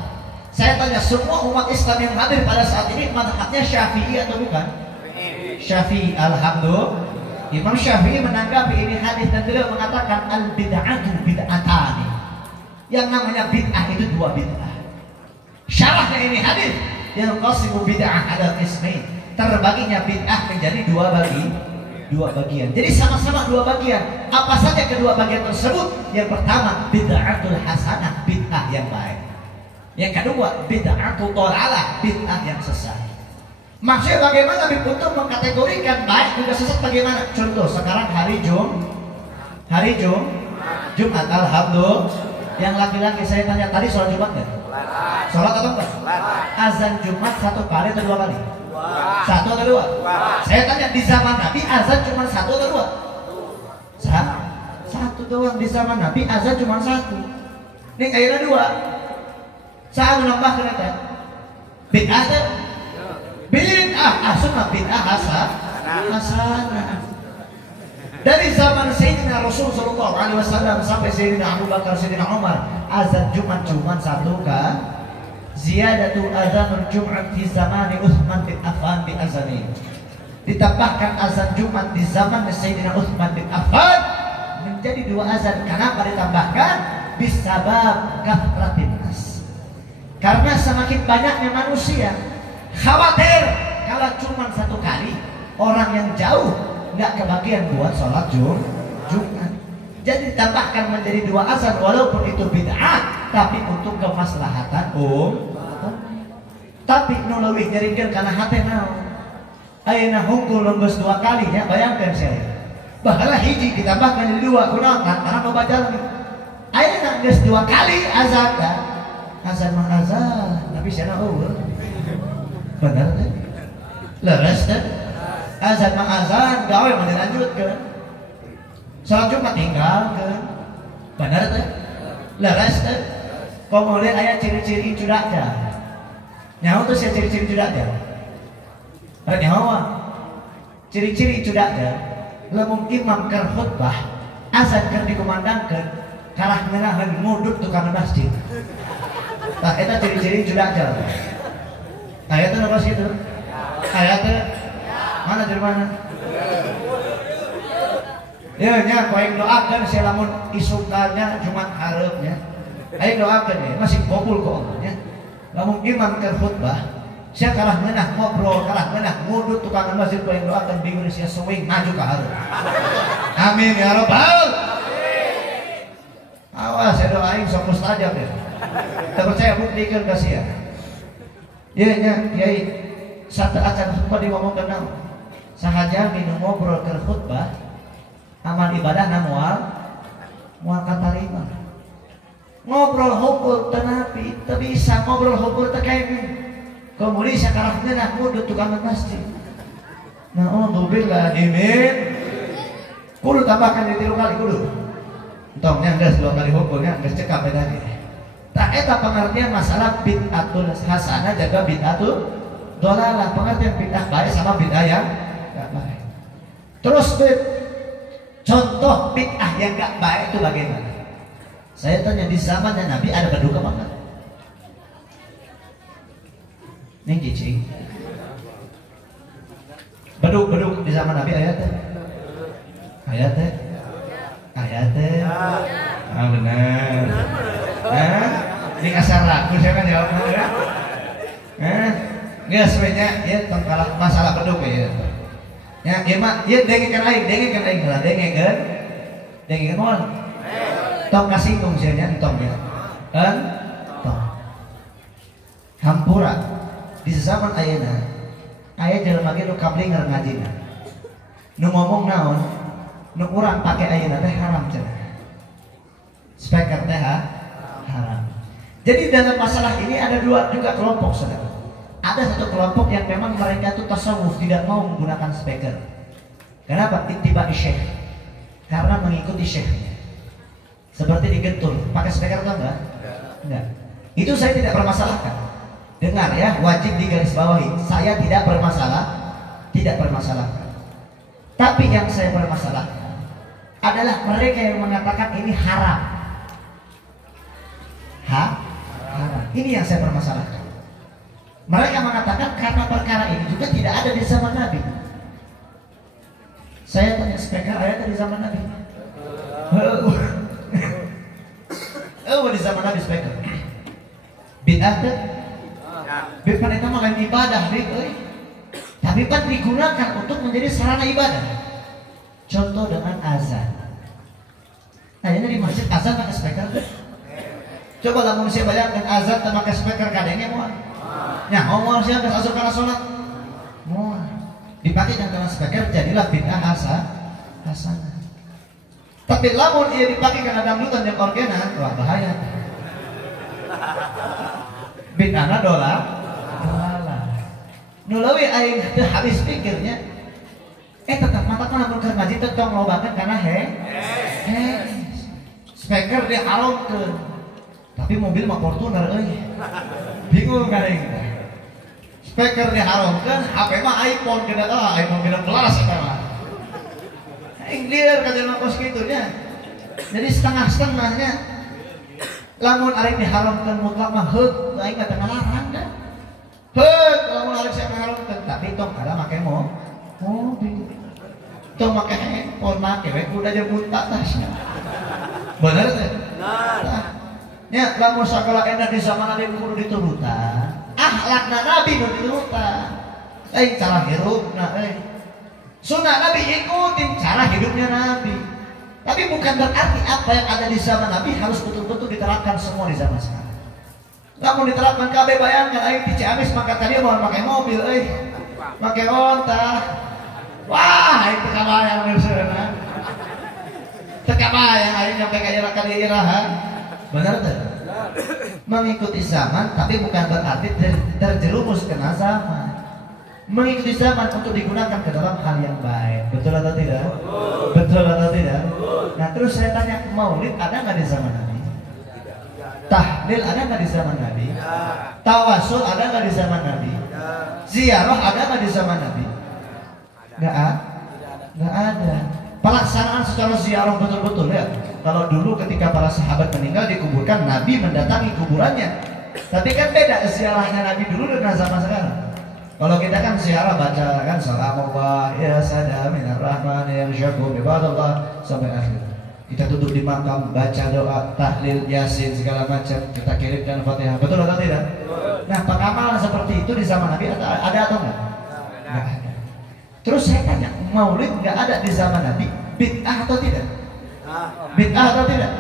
Saya tanya semua umat Islam yang hadir pada saat ini mazhabnya Syafi'i atau bukan? Syafi'i. Alhamdulillah. Imam Syafi'i menanggapi ini hadis dan beliau mengatakan al bid'atu bid'atani. Yang namanya bid'ah itu dua bid'ah. Syarahnya ini hadis yang qasimu bid'ah ada qismain. Terbaginya bid'ah menjadi dua bagian. Jadi sama-sama dua bagian. Apa saja kedua bagian tersebut? Yang pertama bid'atul hasanah, bid'ah yang baik. Yang kedua bid'atul dhalalah, bid'ah yang sesat. Maksudnya bagaimana untuk mengkategorikan baik juga sesat bagaimana? Contoh sekarang hari Jumat, alhamdulillah. Yang laki-laki saya tanya tadi sholat Jumat nggak? Sholat atau enggak? Azan Jumat satu kali atau dua kali? Satu atau dua? Saya tanya di zaman Nabi azan cuma satu atau dua? Satu doang di zaman Nabi azan cuma satu. Ini kayaknya dua. Saya menambah kereta. Bid'ah tuh? Bid'ah asal bid'ah hasanah. Dari zaman Sayyidina Rasul sallallahu alaihi wasallam sampai Sayyidina Abu Bakar, Sayyidina Umar, azan Jumat cuma satu kan? Ziyadatu azanul Jumat di zaman Utsman bin Affan bi azani. Ditambahkan azan Jumat di zaman Sayyidina Utsman bin Affan menjadi dua azan. Kenapa ditambahkan? Bisabab kafratin nas. Karena semakin banyaknya manusia khawatir kalau cuma satu kali orang yang jauh nggak kebagian buat sholat Jumat. Jadi ditambahkan menjadi dua azan walaupun itu bid'ah tapi untuk kemaslahatan tapi nu leuwih nyerikeun kana hate naon ayeuna hungkul lembes dua kali nya bayangkeun saya baheula hiji ditambahkan jadi dua kunaon karena loba jalan ayeuna geus dua kali azan azan mah azan tapi sia eueuh bener teh leres teh azan mah azan gawe mah dilanjutkeun salat Jumat tinggalkeun bener teh leres teh kemudian aya ciri-ciri cudaknya nyaho tuh sia ciri-ciri cudaknya rek nyaho ciri-ciri cudaknya lamun imam keur khutbah azan keur dikumandangkeun karah ngeunaheun nguduk tukang masjid. Tah eta ciri-ciri cudaknya aya teh apa situ aya teh mana dari mana ya nya koeng doakeun sia lamun isukannya Jumat hareupnya ayo doakeun ya masih kopul kok nya lamun imam keur khutbah sia kalah ngeunah ngobrol kalah ngeunah ngudut tukang masjid koeng doakeun bingung sia seuing maju ka hareup amin ya rabbal awas ya doain sok mustajab ya teu percaya buktikeun ka sia ya nya kiai satu akan khutbah diomongkeun naon sahaja minum ngobrol keur khutbah amal ibadahna moal katarima ngobrol hukum tenapi teu bisa ngobrol hukum teu kae kemudian sakarah ngeunah ngudut tukang masjid na'udzubillahi min kudu tambahkan di 3 kali kudu entong nya geus 2 kali hukumnya geus cekap bedanya tak eta pengertian masalah bid'atul hasanah jaga bid'atul dhalalah pengertian bid'ah baik sama bid'ah yang enggak baik terus contoh bid'ah yang enggak baik itu bagaimana? Saya tanya di zamannya Nabi ada beduk apa enggak? Ning cicing. Beduk di zaman Nabi aya teh? Aya teh? Ah benar. Ini kasar lagu saya kan jawabnya. Geus we nya ieu tentang masalah beduk ya. Ya, ieu mah ieu dengekeun aing heula dengekeun moal. Tong kasinggung sia nya entong ya. Tong. hampura di zaman ayeuna aya jelema ge nu kablinger ngajina nu ngomong naon nu urang pake ayeuna teh haram cenah speaker teh haram. Jadi dalam masalah ini ada dua juga kelompok saudara. Ada satu kelompok yang memang mereka itu tasawuf tidak mau menggunakan speaker. Kenapa? Ittiba syekh, karena mengikuti syekhnya. Seperti di Gentul, pakai speaker atau enggak? Enggak. Itu saya tidak permasalahkan. Dengar ya, wajib digarisbawahi. Saya tidak permasalahkan. Tapi yang saya permasalahkan adalah mereka yang mengatakan ini haram. Haram. Ini yang saya permasalahkan. Mereka mengatakan karena perkara ini juga tidak ada di zaman Nabi. Saya tanya speaker ada di zaman Nabi? Di zaman Nabi speaker. Bid'ah teh. Bid'ah itu mah lain ibadah deh. Tapi kan digunakan untuk menjadi sarana ibadah. Contoh dengan azan. Tadinya di masjid azan pakai speaker tuh. Coba lah manusia bayangkan azan tanpa pakai speaker kadangnya mau. Ya, ngomong siapa azan karena sholat. Mau. Dipakai dengan speaker jadilah bid'ah hasanah. Tapi lamun ia dipakai karena dangdutan yang organan, wah bahaya. Bid'ahna dolala. Nulawi aing teu habis pikirnya. Tetap mata kan lamun keur ngaji teh tong lobakeun kana speaker dia haramkeun. Tapi mobil mah Fortuner euy. Bingung kan aing. Speaker diharamkeun, HP mah iPhone iPhone 16 eta mah. Aing lieur ka jelema kos kitu nya. Jadi setengah-setengahnya lamun ari diharamkeun mutlak mah heut, aing mah teu ngalarang dah. Heut lamun ari saya ngaharamkeun, tapi tong kada make mobil. Tong make handphone make we kudu aja muntah tasnya. Bener teh? Nah. Nya lamun sakala enak di zaman Nabi kudu diturutan. Akhlakna Nabi nu diturutan. Lain cara hirupna Sunnah Nabi ikutin cara hidupnya Nabi. Tapi bukan berarti apa yang ada di zaman Nabi harus betul-betul diterapkan semua di zaman sekarang. Namun diterapkan kabeh bayangkan aing di Ciamis maka tadi mau pakai mobil pakai onta. Wah, itu kabayang misalnya. Teu kabayang aing nyampe ka iraha. Benar tuh? Mengikuti zaman tapi bukan berarti terjerumus kena zaman. Mengikuti zaman untuk digunakan ke dalam hal yang baik. Betul atau tidak? Betul atau tidak? Nah terus saya tanya, maulid ada nggak di zaman Nabi? Tahlil ada nggak di zaman Nabi? Tawasul ada nggak di zaman Nabi? Ziarah ada nggak di zaman Nabi? Nggak ada. Pelaksanaan secara ziarah betul-betul ya. Kalau dulu ketika para sahabat meninggal dikuburkan, Nabi mendatangi kuburannya. Tapi kan beda ziarahnya Nabi dulu dengan zaman sekarang. Kalau kita kan ziarah baca kan salamullah ya sada minar rahman ya syakur ibadallah sampai akhir. Kita duduk di makam baca doa tahlil yasin segala macam, kita kirimkan Fatihah. Betul atau tidak? Nah, pengamalan seperti itu di zaman Nabi ada atau enggak? Enggak ada. Terus saya tanya, maulid nggak ada di zaman Nabi, bid'ah atau tidak? Bid'ah atau tidak?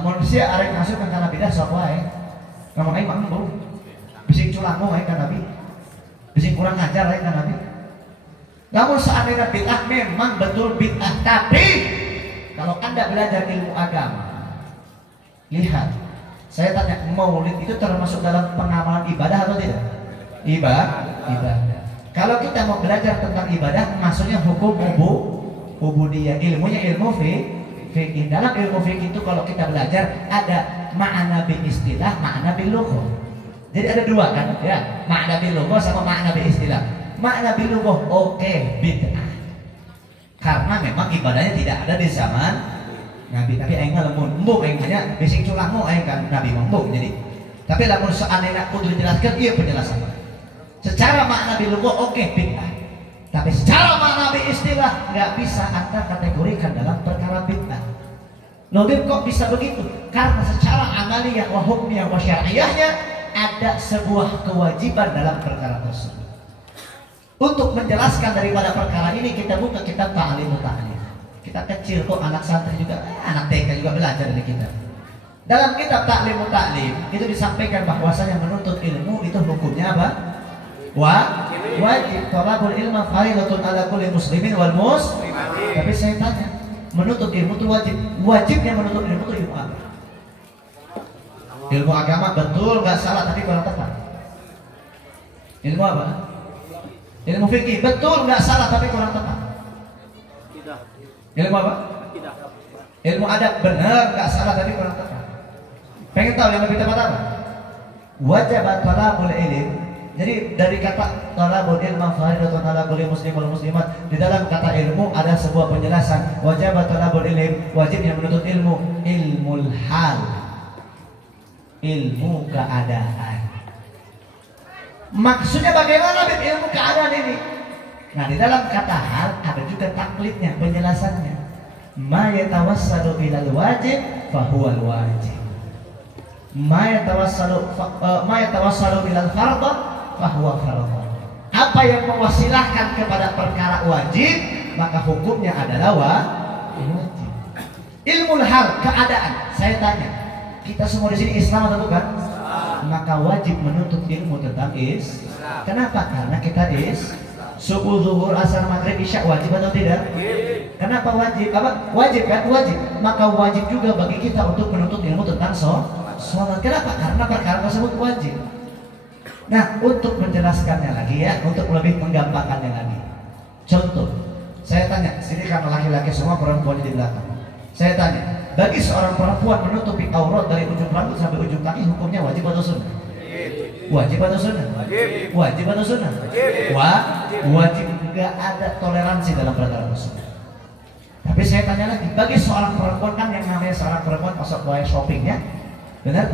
Manusia arek masuk ke kana bid'ah sok wae. Ngomong aing mah embung. Bising culango aing ka Nabi. Bising kurang ajar aing ka Nabi. Namun seandainya bid'ah memang betul bid'ah, tapi kalau Anda belajar ilmu agama, lihat, saya tanya, maulid itu termasuk dalam pengamalan ibadah atau tidak? Ibadah. Kalau kita mau belajar tentang ibadah, maksudnya hukum ubudiyah, ilmunya ilmu fikih. Dalam ilmu fikih itu kalau kita belajar ada makna bil istilah, makna bil lughah. Jadi ada dua kan, ya, makna bil lughah sama makna bil istilah. Makna bil lughah oke, bid'ah. Karena memang ibadahnya tidak ada di zaman Nabi. Tapi aing lamun embung aing hanya basic culango aing kan Nabi embung jadi. Tapi lamun seandainya kudu dijelaskan ieu penjelasan. Secara makna bil lughah oke, bid'ah. Tapi secara makna bil istilah nggak bisa Anda kategorikan dalam perkara bid'ah. Logik kok bisa begitu? Karena secara amaliyah wa hukmiyah wa syar'iyahnya ada sebuah kewajiban dalam perkara tersebut. Untuk menjelaskan daripada perkara ini kita buka kitab Ta'limut Ta'lim. Kita kecil kok anak santri juga, anak TK juga belajar dari kita. Dalam kitab Ta'limut Ta'lim itu disampaikan bahwasanya menuntut ilmu itu hukumnya apa? Wajib. Thalabul ilma fardhatun ala kulli muslimin wal muslimatin. Tapi saya tanya, menuntut ilmu itu wajib. Wajibnya menuntut ilmu itu ilmu apa? Ilmu agama betul nggak salah tapi kurang tepat. Ilmu apa? Ilmu fikih betul nggak salah tapi kurang tepat. Ilmu apa? Ilmu adab benar nggak salah tapi kurang tepat. Pengen tahu yang lebih tepat apa? Wajib talabul ilm. Jadi dari kata talabul ilm fardhatun ala kulli muslim wal muslimat, di dalam kata ilmu ada sebuah penjelasan. Wajib talabul ilm, wajibnya menuntut ilmu, ilmul hal. Ilmu keadaan. Maksudnya bagaimana ilmu keadaan ini? Nah, di dalam kata hal ada juga taklidnya, penjelasannya. Ma yatawassalu ilal wajib fahuwal wajib. Ma yatawassalu ilal fardh fahuwa fardh. Apa yang mewasilahkan kepada perkara wajib, maka hukumnya adalah wajib. Ilmu hal, keadaan. Saya tanya, kita semua di sini Islam atau bukan? Maka wajib menuntut ilmu tentang Islam. Kenapa? Karena kita subuh, zuhur, asar, maghrib, isya wajib atau tidak? Kenapa wajib? Apa? Wajib kan? Wajib. Maka wajib juga bagi kita untuk menuntut ilmu tentang sholat. Kenapa? Karena perkara tersebut wajib. Nah, untuk menjelaskannya lagi ya, untuk lebih menggampangkannya lagi. Contoh, saya tanya, sini karena laki-laki semua, perempuan di belakang. Saya tanya, bagi seorang perempuan menutupi aurat dari ujung rambut sampai ujung kaki hukumnya wajib atau sunnah? Wajib atau sunnah? Wajib atau sunnah? Wajib. Nggak ada toleransi dalam perkara tersebut. Tapi saya tanya lagi, bagi seorang perempuan kan yang namanya seorang perempuan masuk shopping ya, benar?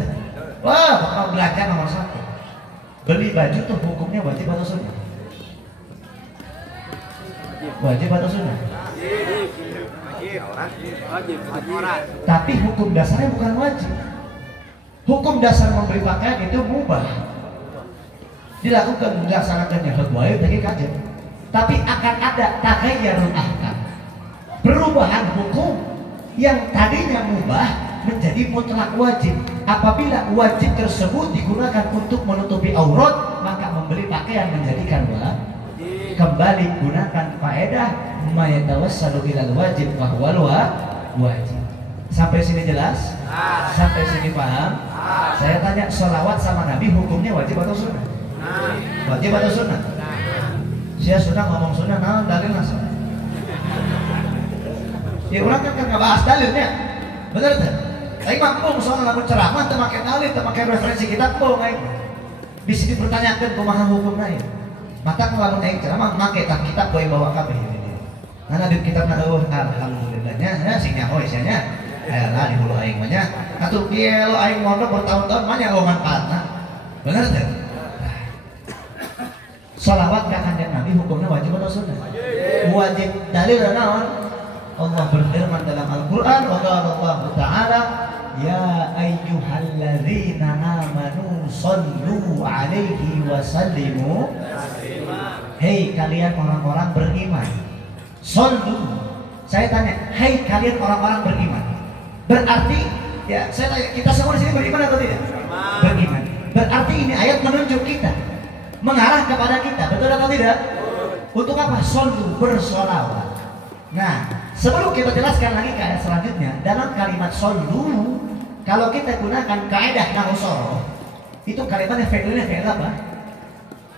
Wah, bakal belanja nomor 1. Beli baju tuh hukumnya wajib atau sunnah? Wajib atau sunnah? Wajib. Tapi hukum dasarnya bukan wajib. Hukum dasar memberi pakaian itu mubah. Dilakukan melaksanakannya wajib bagi kajian. Tapi akan ada taghayyurul ahkam. Perubahan hukum yang tadinya mubah menjadi mutlak wajib. Apabila wajib tersebut digunakan untuk menutupi aurat, maka membeli pakaian menjadikan wajib. Kembali gunakan faedah ma yatawassalu ilal wajib fahuwal wajib. Sampai sini jelas? Sampai sini paham? Saya tanya, sholawat sama Nabi hukumnya wajib atau sunnah? Wajib atau sunnah? Saya sunnah ngomong sunnah, nah dalil langsung. Ya orang kan nggak bahas dalilnya, benar tak? Tapi makmum soal lamun ceramah, temakai dalil, temakai referensi kitab, nggak? Di sini pertanyakan kumaha hukum lain. Maka kalau naik ceramah, pakai tak kitab boleh bawa kabeh. Karena di kitab alhamdulillahnya, ya singnya isinya. Ayolah di hulu aing banyak. Atuh kieu lo aing mondok bertahun-tahun banyak lo manfaatna. Bener teh? Shalawat ka kanjeng Nabi hukumnya wajib atau sunnah? Wajib. Dalil naon? Allah berfirman dalam Al-Qur'an, Allah Ta'ala, ya ayyuhalladzina amanu sallu alaihi wa sallimu. Hei kalian orang-orang beriman. Sallu. Saya tanya, hei kalian orang-orang beriman. Berarti ya saya tanya, kita semua di sini beriman atau tidak? Beriman. Berarti ini ayat menunjuk kita, mengarah kepada kita, betul atau tidak? Untuk apa? Sallu, bersolawat. Nah, sebelum kita jelaskan lagi ke ayat selanjutnya, dalam kalimat sallu, kalau kita gunakan kaidah nahwu sharaf, itu kalimatnya fi'ilnya fi'il apa?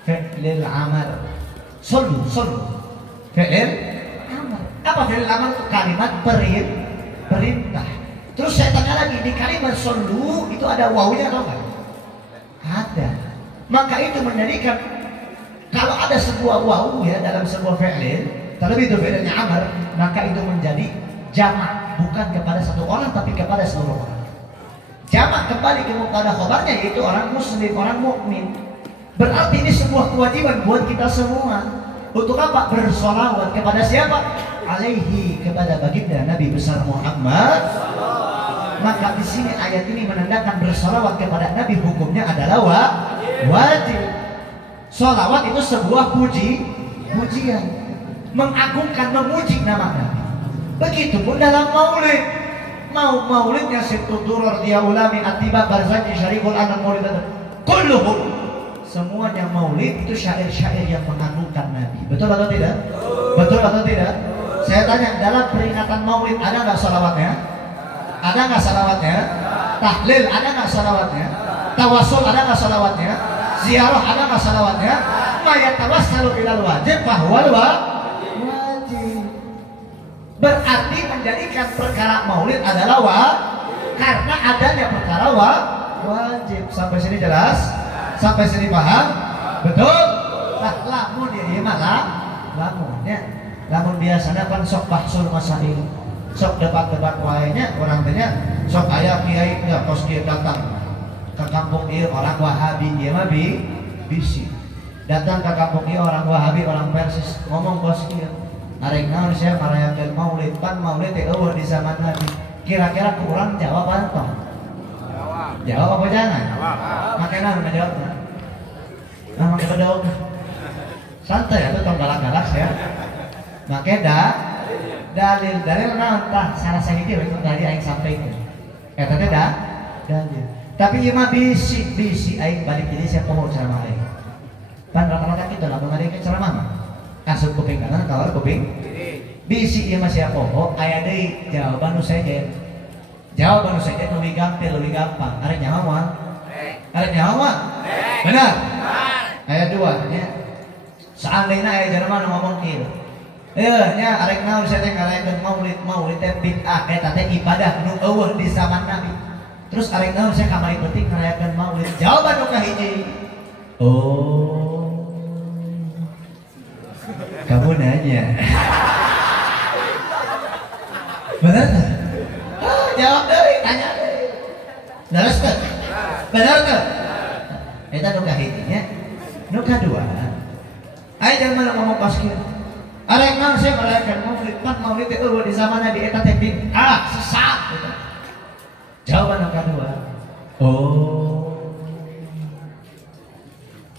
Fi'il amar. Sallu, fi'il amar. Apa fi'il amar? Kalimat perintah. Terus saya tanya lagi, di kalimat sallu itu ada wawunya atau enggak? Ada. Maka itu menjadikan kalau ada sebuah wawu ya dalam sebuah fi'il, terlebih itu fi'ilnya amar, maka itu menjadi jamak, bukan kepada satu orang tapi kepada seluruh orang. Jamak kembali kepada khobarnya, yaitu orang muslim, orang mukmin. Berarti ini sebuah kewajiban buat kita semua. Untuk apa? Bersolawat kepada siapa? Alaihi, kepada baginda Nabi besar Muhammad. Maka di sini ayat ini menandakan bersolawat kepada Nabi hukumnya adalah wajib. Solawat itu sebuah pujian, mengagungkan, memuji nama Nabi. Begitupun dalam maulid. mau maulidnya Sibtu Duror dia ulami atiba barzaki syariful anak maulid kulluhum semuanya maulid itu syair-syair yang mengagungkan Nabi. Betul atau tidak? Betul atau tidak? Saya tanya, dalam peringatan maulid ada nggak salawatnya? Ada nggak salawatnya? Tahlil ada nggak salawatnya? Tawasul ada nggak salawatnya? Ziarah ada nggak salawatnya? Mayat tawassalu ilal wajib bahwal wajib. Berarti menjadikan perkara maulid adalah karena adanya perkara wajib. Sampai sini jelas? Sampai sini paham? Betul? Nah, lamun ya malah lamunnya. Lamun biasanya kan sok bahsul masail, sok debat-debat wae-nya orang tanya sok aya kiai ya kos kieu datang ke kampung ieu orang Wahabi ieu mah bisi. Datang ke kampung ieu orang Wahabi orang Persis ngomong kos kieu. Arek naon saya merayakeun maulid pan maulid teh eueuh di zaman Nabi. Kira-kira kurang jawab apa? Jawab apa jangan? Makanya ngejawabnya. Nah, makanya bedog. Santai atuh tong galak-galak ya. Makanya dalil naon tah salah sahiji we tadi aing sampaikan. Eta teh dalil. Tapi ieu mah bisi aing balik jadi saya poho ceramah aing. Pan rata-rata kita lamun ngadeuk ceramah mah. Asup kuping kanan kawar kuping bisi ieu mah sia poho aya deui jawaban nu sejen. Jawaban nu sejen leuwih gampang. Arek nyawa. Benar. Aya dua nya. Seandainya aya jelema nu ngomong kieu. Nya arek naon saya teh ngarayakeun maulid teh bid'ah eta teh ibadah nu eueuh di zaman Nabi. Terus arek naon saya kamari penting ngarayakeun maulid. Jawaban nu kahiji. Oh. Kamu nanya. Benar tak? Jawab deui, tanya deui. Leres teh? Benar teh? Eta nu kahiji nya. Nu kadua. Aya jelema ngomong pas kieu. Arek naon saya merayakan maulid, pan maulid teh eueuh di zaman Nabi eta teh bid'ah, sesat gitu. Jawaban yang kedua. Oh.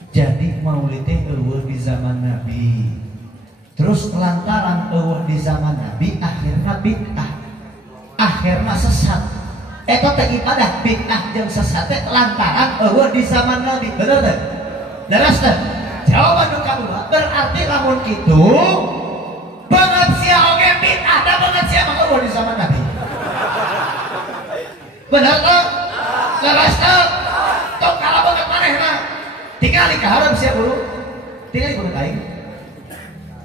Jadi maulid teh eueuh di zaman Nabi. Terus lantaran eueuh di zaman Nabi akhirna bid'ah. Akhirna sesat. Eta teh ibadah bid'ah jeung sesat teh lantaran eueuh di zaman Nabi. Bener teh? Leres teh? Jawaban yang kedua berarti lamun kitu banget sia oge bid'ah da banget sia mah eueuh di zaman Nabi. Bener teh? Leres teh? Tong kalah banget manehna. Tingali ka hareup sia buru. Tingali banget aing.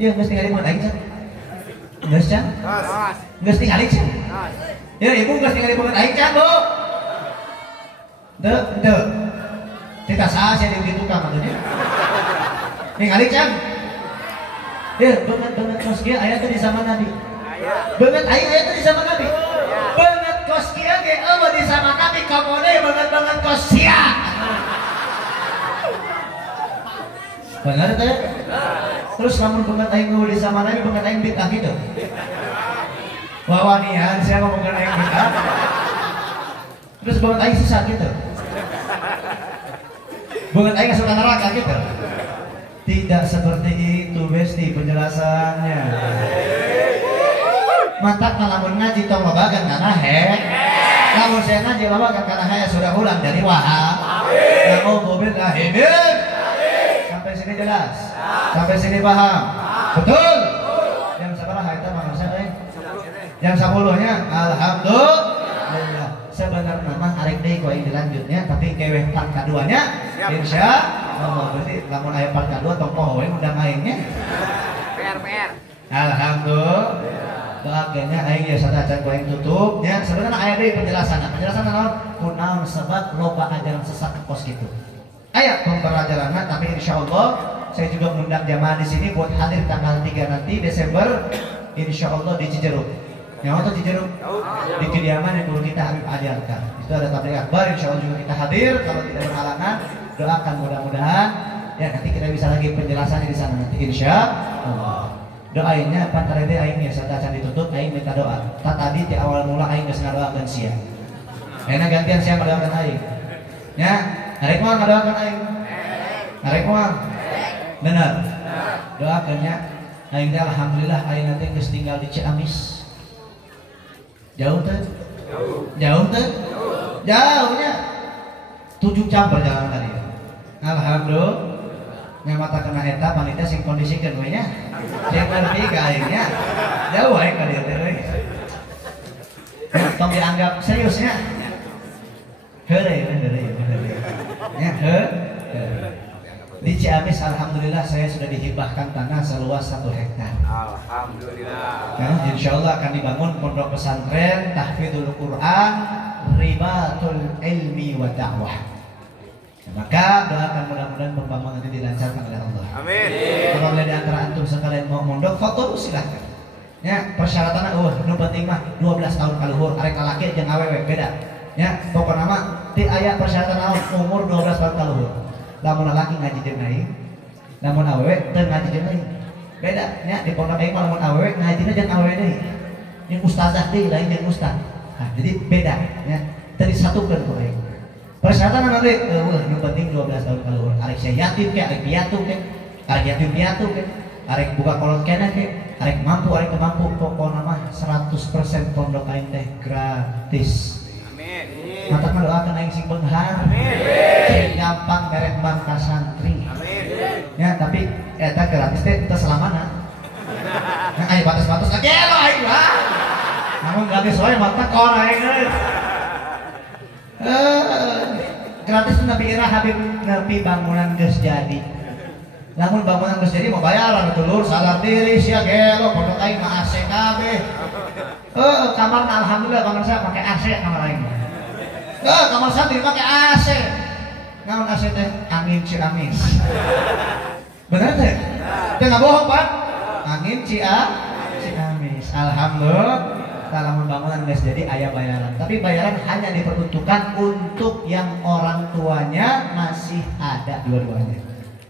Ieu geus tingali banget aing can. Geus can? Geus tingali can. Ya ibu geus tingali banget aing can, Bu. Teu. Kita saha sia di tukang atunya. Ningali can. Banget kos kieu aya teh di zaman Nabi. Banget aing aya teh di zaman Nabi. Banget kos kieu ge eueuh di zaman Nabi komode banget kos sia. Benar teh? Terus lamun banget aing eueuh di zaman Nabi banget aing bid'ah gitu. Wawanian saya ngomongkeun aing bid'ah. Terus banget aing sesat gitu. Banget aing masuk neraka gitu. Tidak seperti itu besti penjelasannya. Mantap lamun ngaji tong lobagan kana he. Lamun saya ngaji lobagan kana he sudah ulang dari wahab. Na'udzubillahi min. Sampai sini jelas. Sampai sini paham. Betul. Jam sabaraha eta mah saya jam 10-nya alhamdulillah. Sebenarnya mah arek deui ku aing dilanjutnya tapi keweh part kaduanya insyaallah. Berarti lamun aya part kadua tong poho we undang aingnya. PR. Alhamdulillah. Doakeunnya aing ya sadacan ku aing tutup nya. Sebenarnya aya deui penjelasan. Penjelasan naon? Kunaon sebab loba ajaran sesat kos kitu. Aya pembelajaranna tapi insyaallah saya juga mengundang jamaah di sini buat hadir tanggal 3 nanti Desember insyaallah di Cijeruk. Nyawa tuh Cijeruk di kediaman yang guru kita Habib ajarkan. Itu ada tabligh akbar, insyaallah juga kita hadir. Kalau tidak berhalangan, doakan mudah-mudahan ya nanti kita bisa lagi penjelasannya di sana nanti insyaallah. Doainnya pantarede aing ya sadacan ditutup aing minta doa. Tadi di awal mula aing geus ngadoakeun sia. Enak gantian sia ngadoakeun aing. Ya, arek moal ngadoakeun aing. Arek moal. Benar. Doakeunnya aing alhamdulillah aing nanti geus tinggal di Ciamis. Jauh teh? Jauh tuh? Jauhnya 7 jam perjalanan tadi. Alhamdulillah. Nya mata kena eta panitia sing kondisikeun we nya. Sing ngerti ka aing nya. Jauh aing ka dieu teh. Tong dianggap seriusnya. Heureuy. Ya, di Ciamis alhamdulillah saya sudah dihibahkan tanah seluas 1 hektar. Alhamdulillah. Ya, insya Allah akan dibangun pondok pesantren tahfidzul Quran, ribatul ilmi wa dakwah. Ya, maka doakan mudah-mudahan pembangunan ini dilancarkan oleh Allah. Amin. Kalau ada di antara antum sekalian mau mondok, foto silahkan. Ya, persyaratannya nu penting mah 12 tahun kaluhur, arek laki jeung awewe beda. Ya, pokokna mah ti aya persyaratan naon umur 12 tahun kaluhur. Lamun laki ngaji jeung aing, lamun awewe teu ngaji jeung aing. Beda nya di pondok aing lamun awewe ngajina jeung awewe deui. Jeung ustazah deui lain jeung ustaz. Nah, jadi beda ya. Tadi disatukeun ku aing. Persyaratan anu deui nu penting 12 tahun kaluhur. Arek sia yatim ke, arek piatu ke, arek yatim piatu ke, arek buka kolot kena ke, arek mampu, arek teu mampu, pokona mah 100% pondok aing teh gratis. Mata doakan aing sing beunghar. Sing gampang merek bangka santri. Ya, tapi eta gratis teh teu selamana. Nah, aya batas-batas lagi lo aing lah. Namun gratis wae mata kon aing euy. Gratis nabi ira Habib nepi bangunan geus jadi. Namun bangunan geus jadi mau bayaran dulur sadar diri sia gelo pondok aing mah AC kabeh. Kamar alhamdulillah kamar saya pakai AC kamar aing. Kamar santri pakai AC. Naon AC teh angin Ciamis. Benar teh? Teh enggak bohong, Pak. Angin Ciamis. Alhamdulillah. Dalam bangunan guys jadi aya bayaran. Tapi bayaran hanya diperuntukkan untuk yang orang tuanya masih ada dua-duanya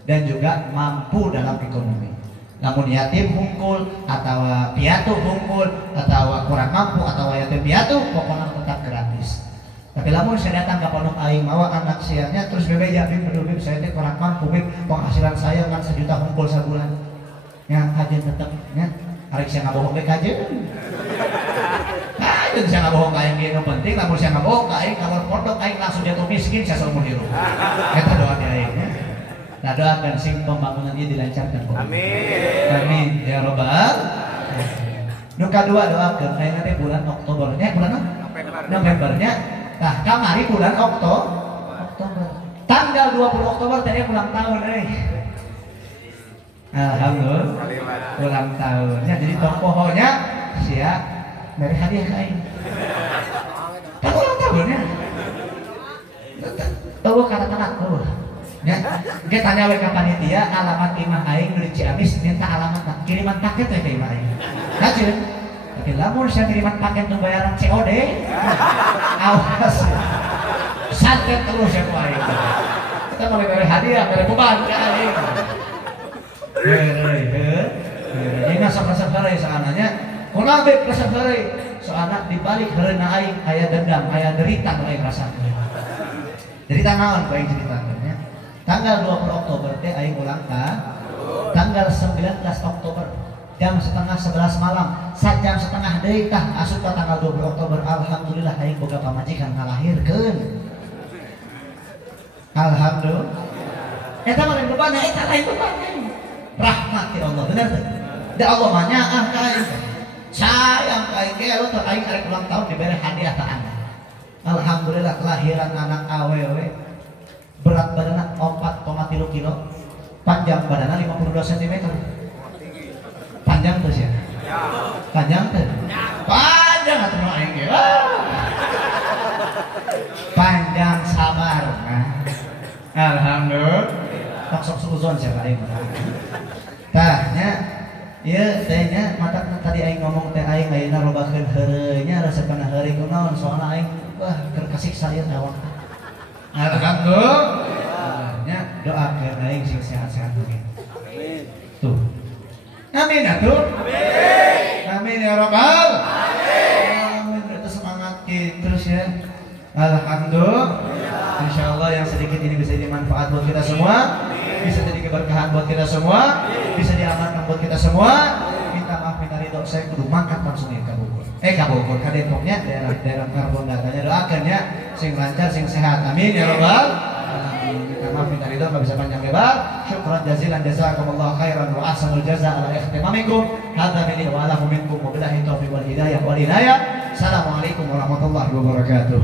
dan juga mampu dalam ekonomi. Namun yatim hungkul atau piatu hungkul atau kurang mampu atau yatim piatu pokoknya tetap gratis. Tapi lamun saya datang ke pondok aing mawa anak sianya terus bebeja bib bib saya teh kurang mampu bib penghasilan saya kan 1 juta hungkul sebulan. Ya kajian tetap ya. Arek sia ngabohong ge kajian. Kajian sia ngabohong ka aing ge nu penting lamun sia ngabohong ka aing kamar pondok aing langsung jatuh miskin sia seumur hidup. Eta doa di aing ya. Nah doakan sing pembangunan ini dilancarkan. Amin. Amin ya robbal. Nu kadua doakeun aing teh bulan Oktobernya bulan Novembernya. Nah, kamari bulan Oktober. Tanggal 20 Oktober tadi ulang tahun Alhamdulillah. Ulang tahunnya jadi tokohnya sia dari hadiah ka aing. Tak ulang tahunnya. Tahu kata-kata tahu. Ya, kita tanya we ka panitia alamat imah aing di Ciamis minta alamat kiriman paket we ka imah aing. Hajian. Tapi lamun saya kiriman paket untuk bayaran COD. Awas. Santet terus ya ku aing. Kita mulai dari hadiah, dari beban ka aing. Ini resep-resep heureuy saananya. Kunaon be resep heureuy? Soalna dibalik heureuna aing aya dendam, aya derita nu aing rasakeun. Derita naon ku aing ceritakeun nya. Tanggal 20 Oktober teh aing ulang tahun. Tanggal 19 Oktober jam setengah 11 malam, 1 jam setengah deui tah asup ka tanggal 20 Oktober. Alhamdulillah aing boga pamajikan ngalahirkeun. Alhamdulillah. Eta mah beban eta lain beban. Rahmat ya Allah, benar tuh. Da Allah mah nyaah ka aing. Sayang ka aing ge lo teu aing arek ulang tahun dibere hadiah ta anda. Alhamdulillah kelahiran anak awewe. Berat badanna 4,3 kilo. Panjang badanna 52 cm. Panjang tuh ya. Panjang tuh. Panjang atuh aing ge. Panjang sabar. Alhamdulillah. Tak sok suzon siapa aing. Tahnya ieu teh nya mata tadi aing ngomong teh aing ayeuna robakeun heureuy nya resepna heureuy kunaon soalna aing wah keur kasiksa ieu awak. Alhamdulillah. Nya doakeun aing sing sehat-sehat oge. Amin. Tuh. Amin atuh. Amin. Amin ya rabbal. Amin. Kita semangat terus ya. Alhamdulillah. Insyaallah yang sedikit ini bisa jadi manfaat buat kita semua. Bisa jadi keberkahan buat kita semua, bisa diamankan buat kita semua. Minta maaf, minta ridho Depok saya kudu mangkat langsung ke Bogor. Ke Bogor, ke Depoknya daerah karbon datanya doakan ya, sing lancar, sing sehat, amin ya robbal. Maaf minta ridho nggak bisa panjang lebar. Syukran jazilan jazakumullah khairan wa ahsanul jaza ala ihtimamikum. Hadza minni wa ala minkum wa billahi taufiq wal hidayah wal inayah. Assalamualaikum warahmatullahi wabarakatuh.